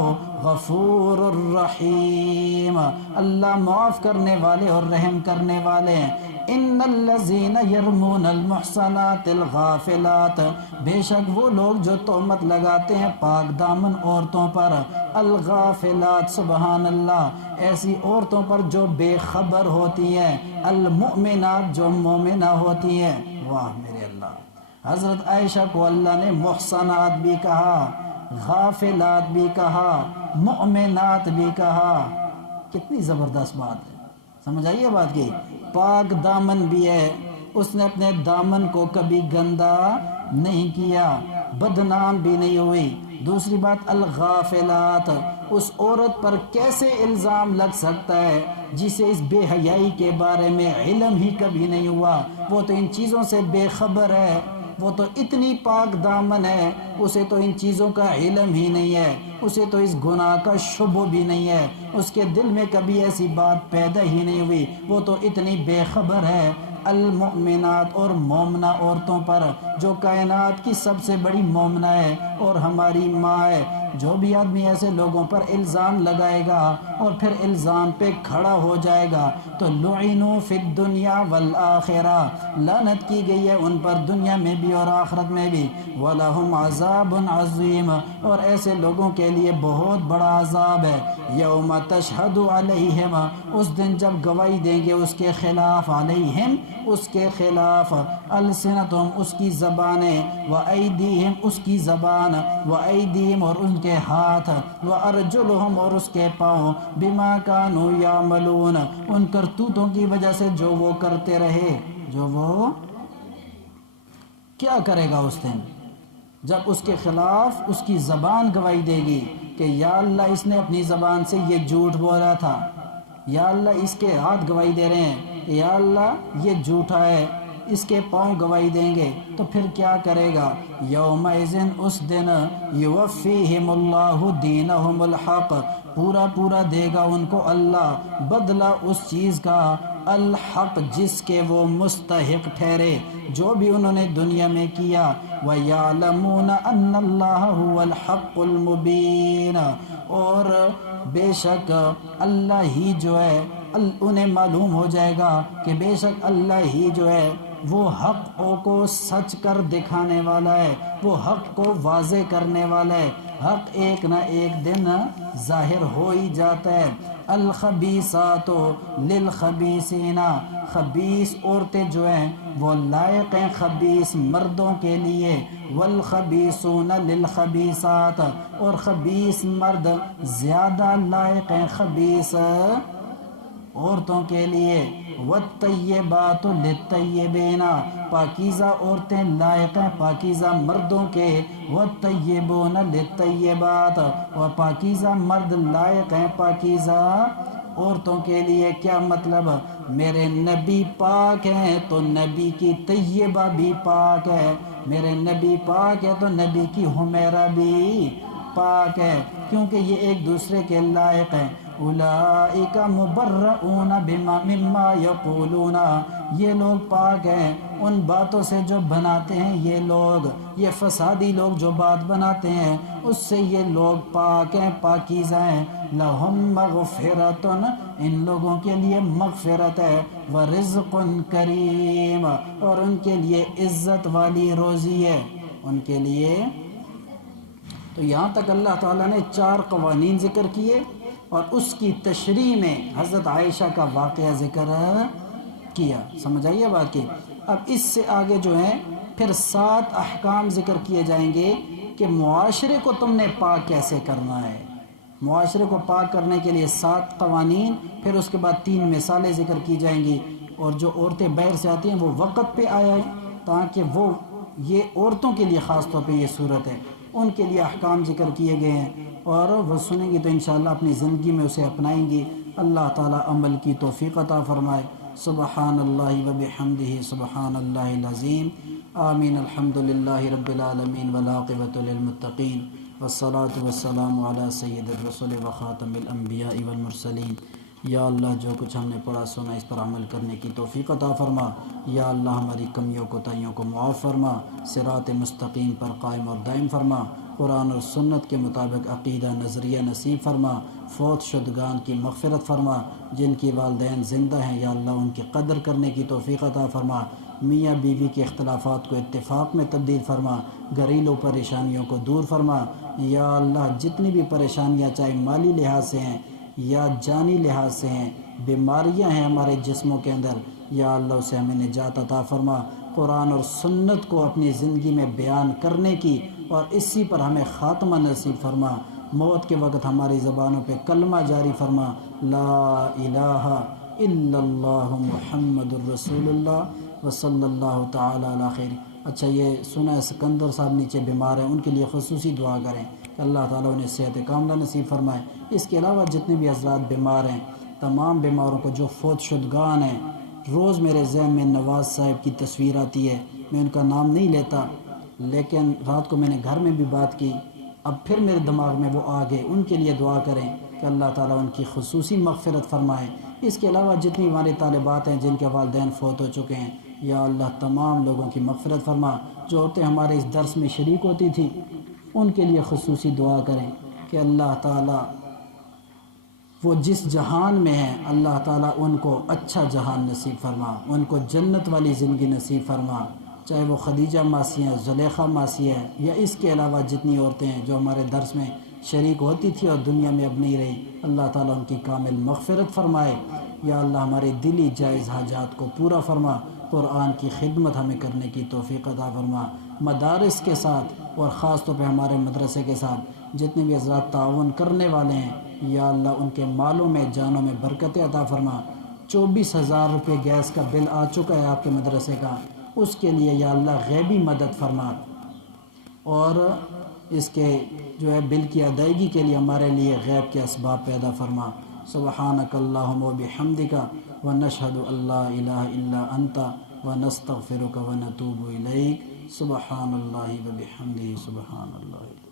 غفور الرحیم، اللہ معاف کرنے والے اور رحم کرنے والے ہیں۔ ان الذین یرمون المحصنات الغافلات، بے شک وہ لوگ جو تہمت لگاتے ہیں پاک دامن عورتوں پر، الغافلات سبحان اللہ، ایسی عورتوں پر جو بے خبر ہوتی ہیں، المؤمنات جو مومنہ ہوتی ہیں۔ واہ میرے اللہ، حضرت عائشہ کو اللہ نے محصنات بھی کہا، غافلات بھی کہا، مؤمنات بھی کہا، کتنی زبردست بات ہے، سمجھ آئیے بات کی؟ پاک دامن بھی ہے، اس نے اپنے دامن کو کبھی گندا نہیں کیا، بدنام بھی نہیں ہوئی۔ دوسری بات الغافلات، اس عورت پر کیسے الزام لگ سکتا ہے جسے اس بے حیائی کے بارے میں علم ہی کبھی نہیں ہوا؟ وہ تو ان چیزوں سے بے خبر ہے، وہ تو اتنی پاک دامن ہے، اسے تو ان چیزوں کا علم ہی نہیں ہے، اسے تو اس گناہ کا شبہ بھی نہیں ہے، اس کے دل میں کبھی ایسی بات پیدا ہی نہیں ہوئی، وہ تو اتنی بے خبر ہے۔ المؤمنات، اور مومنہ عورتوں پر، جو کائنات کی سب سے بڑی مومنہ ہے اور ہماری ماں ہے۔ جو بھی آدمی ایسے لوگوں پر الزام لگائے گا اور پھر الزام پہ کھڑا ہو جائے گا تو لعنوا فی الدنیا والآخرہ، لعنت کی گئی ہے ان پر دنیا میں بھی اور آخرت میں بھی۔ وَلَهُمْ عَذَابٌ عَظِيمٌ، اور ایسے لوگوں کے لیے بہت بڑا عذاب ہے۔ یوم تشہد علیہم، اس دن جب گواہی دیں گے اس کے خلاف، علیہم اس کے خلاف، السنتہم اس کی زبانیں، وایدیہم اس کی زبان، وایدیہم اور ان کے ہاتھ، وارجلہم اور اس کے پاؤں، بما کانوا یعملون ان کرتوتوں کی وجہ سے جو وہ کرتے رہے۔ جو وہ کیا کرے گا اس دن جب اس کے خلاف اس کی زبان گواہی دے گی کہ یا اللہ اس نے اپنی زبان سے یہ جھوٹ بولا تھا، یا اللہ اس کے ہاتھ گواہی دے رہے ہیں، یا اللہ یہ جھوٹا ہے، اس کے پاؤں گواہی دیں گے، تو پھر کیا کرے گا؟ یومئذ اس دن، یوفیہم اللہ دینہم الحق، پورا پورا دے گا ان کو اللہ بدلہ اس چیز کا، الحق جس کے وہ مستحق ٹھہرے، جو بھی انہوں نے دنیا میں کیا۔ وَيَعْلَمُونَ أَنَّ اللَّهَ هُوَ الْحَقُّ الْمُبِينَ، اور بے شک اللہ ہی جو ہے، انہیں معلوم ہو جائے گا کہ بے شک اللہ ہی جو ہے وہ حق کو سچ کر دکھانے والا ہے، وہ حق کو واضح کرنے والا ہے۔ حق ایک نہ ایک دن ظاہر ہو ہی جاتا ہے۔ الخبیثات للخبیثین، خبیث عورتیں جو ہیں وہ لائق ہیں خبیث مردوں کے لیے، والخبیثون للخبیثات، اور خبیث مرد زیادہ لائق ہیں خبیث عورتوں کے لیے۔ والطیبات للطیبین، پاکیزہ عورتیں لائق ہیں پاکیزہ مردوں کے، والطیبون للطیبات، اور پاکیزہ مرد لائق ہیں پاکیزہ عورتوں کے لیے۔ کیا مطلب؟ میرے نبی پاک ہیں تو نبی کی طیبہ بھی پاک ہے، میرے نبی پاک ہے تو نبی کی حمیرہ بھی پاک ہے، کیونکہ یہ ایک دوسرے کے لائق ہیں۔ اولئک مبرؤون مما یقولون، یہ لوگ پاک ہیں ان باتوں سے جو بناتے ہیں یہ لوگ، یہ فسادی لوگ جو بات بناتے ہیں اس سے یہ لوگ پاک ہیں پاکیزہ ہیں۔ لہم مغفرۃ، ان لوگوں کے لیے مغفرت ہے، ورزق کریم، اور ان کے لیے عزت والی روزی ہے ان کے لیے۔ تو یہاں تک اللہ تعالیٰ نے 4 قوانین ذکر کیے اور اس کی تشریح میں حضرت عائشہ کا واقعہ ذکر کیا، سمجھ آئیے بات کی؟ اب اس سے آگے جو ہیں پھر 7 احکام ذکر کیے جائیں گے کہ معاشرے کو تم نے پاک کیسے کرنا ہے۔ معاشرے کو پاک کرنے کے لیے 7 قوانین، پھر اس کے بعد 3 مثالیں ذکر کی جائیں گی، اور جو عورتیں باہر سے آتی ہیں وہ وقت پہ آیا ہے تاکہ وہ یہ عورتوں کے لیے خاص طور پہ یہ صورت ہے، ان کے لیے احکام ذکر کیے گئے ہیں، اور وہ سنیں گی تو انشاءاللہ اپنی زندگی میں اسے اپنائیں گی۔ اللہ تعالیٰ عمل کی توفیق عطا فرمائے۔ سبحان اللہ و بحمدہ، سبحان اللہ العظیم۔ آمین۔ الحمدللہ رب العالمین والعاقبۃ للمتقین، والصلاة والسلام علی سید الرسل وخاتم الانبیاء والمرسلین۔ یا اللہ جو کچھ ہم نے پڑھا سنا اس پر عمل کرنے کی توفیق عطا فرما۔ یا اللہ ہماری کمیوں کوتاہیوں کو معاف فرما، صراط مستقیم پر قائم اور دائم فرما، قرآن اور سنت کے مطابق عقیدہ نظریہ نصیب فرما، فوت شدگان کی مغفرت فرما، جن کی والدین زندہ ہیں یا اللہ ان کی قدر کرنے کی توفیق عطا فرما، میاں بیوی کے اختلافات کو اتفاق میں تبدیل فرما، گھریلو پریشانیوں کو دور فرما۔ یا اللہ جتنی بھی پریشانیاں چاہے مالی لحاظ سے ہیں یا جانی لحاظ سے ہیں، بیماریاں ہیں ہمارے جسموں کے اندر، یا اللہ اسے ہمیں نجات عطا فرما۔ قرآن اور سنت کو اپنی زندگی میں بیان کرنے کی اور اسی پر ہمیں خاتمہ نصیب فرما۔ موت کے وقت ہماری زبانوں پہ کلمہ جاری فرما، لا الہ الا اللہ محمد الرسول اللہ وصلی اللہ تعالی علی خیر۔ اچھا یہ سنا سکندر صاحب نیچے بیمار ہیں، ان کے لیے خصوصی دعا کریں کہ اللہ تعالیٰ انہیں صحت کاملہ نصیب فرمائے۔ اس کے علاوہ جتنے بھی حضرات بیمار ہیں، تمام بیماروں کو جو فوت شدگان ہیں، روز میرے ذہن میں نواز صاحب کی تصویر آتی ہے، میں ان کا نام نہیں لیتا، لیکن رات کو میں نے گھر میں بھی بات کی، اب پھر میرے دماغ میں وہ آ گئے، ان کے لیے دعا کریں کہ اللہ تعالیٰ ان کی خصوصی مغفرت فرمائے۔ اس کے علاوہ جتنی ہمارے طالبات ہیں جن کے والدین فوت ہو چکے ہیں، یا اللہ تمام لوگوں کی مغفرت فرما۔ جو عورتیں ہمارے اس درس میں شریک ہوتی تھی ان کے لیے خصوصی دعا کریں کہ اللہ تعالیٰ وہ جس جہان میں ہیں اللہ تعالیٰ ان کو اچھا جہان نصیب فرما، ان کو جنت والی زندگی نصیب فرما، چاہے وہ خدیجہ ماسی ہیں، زلیخا ماسی ہے، یا اس کے علاوہ جتنی عورتیں ہیں جو ہمارے درس میں شریک ہوتی تھی اور دنیا میں اب نہیں رہی، اللہ تعالیٰ ان کی کامل مغفرت فرمائے۔ یا اللہ ہمارے دلی جائز حاجات کو پورا فرما، قرآن کی خدمت ہمیں کرنے کی توفیق عطا فرما۔ مدارس کے ساتھ اور خاص طور پہ ہمارے مدرسے کے ساتھ جتنے بھی حضرات تعاون کرنے والے ہیں، یا اللہ ان کے مالوں میں جانوں میں برکت عطا فرما۔ 24,000 روپے گیس کا بل آ چکا ہے آپ کے مدرسے کا، اس کے لیے یا اللہ غیبی مدد فرما، اور اس کے جو ہے بل کی ادائیگی کے لیے ہمارے لیے غیب کے اسباب پیدا فرما۔ سبحانک اللہم و بحمدک ونشہد ان لا الہ الا انت ونستغفرک ونتوب الیک۔ سبحان اللہ و بحمدہ، سبحان اللہ۔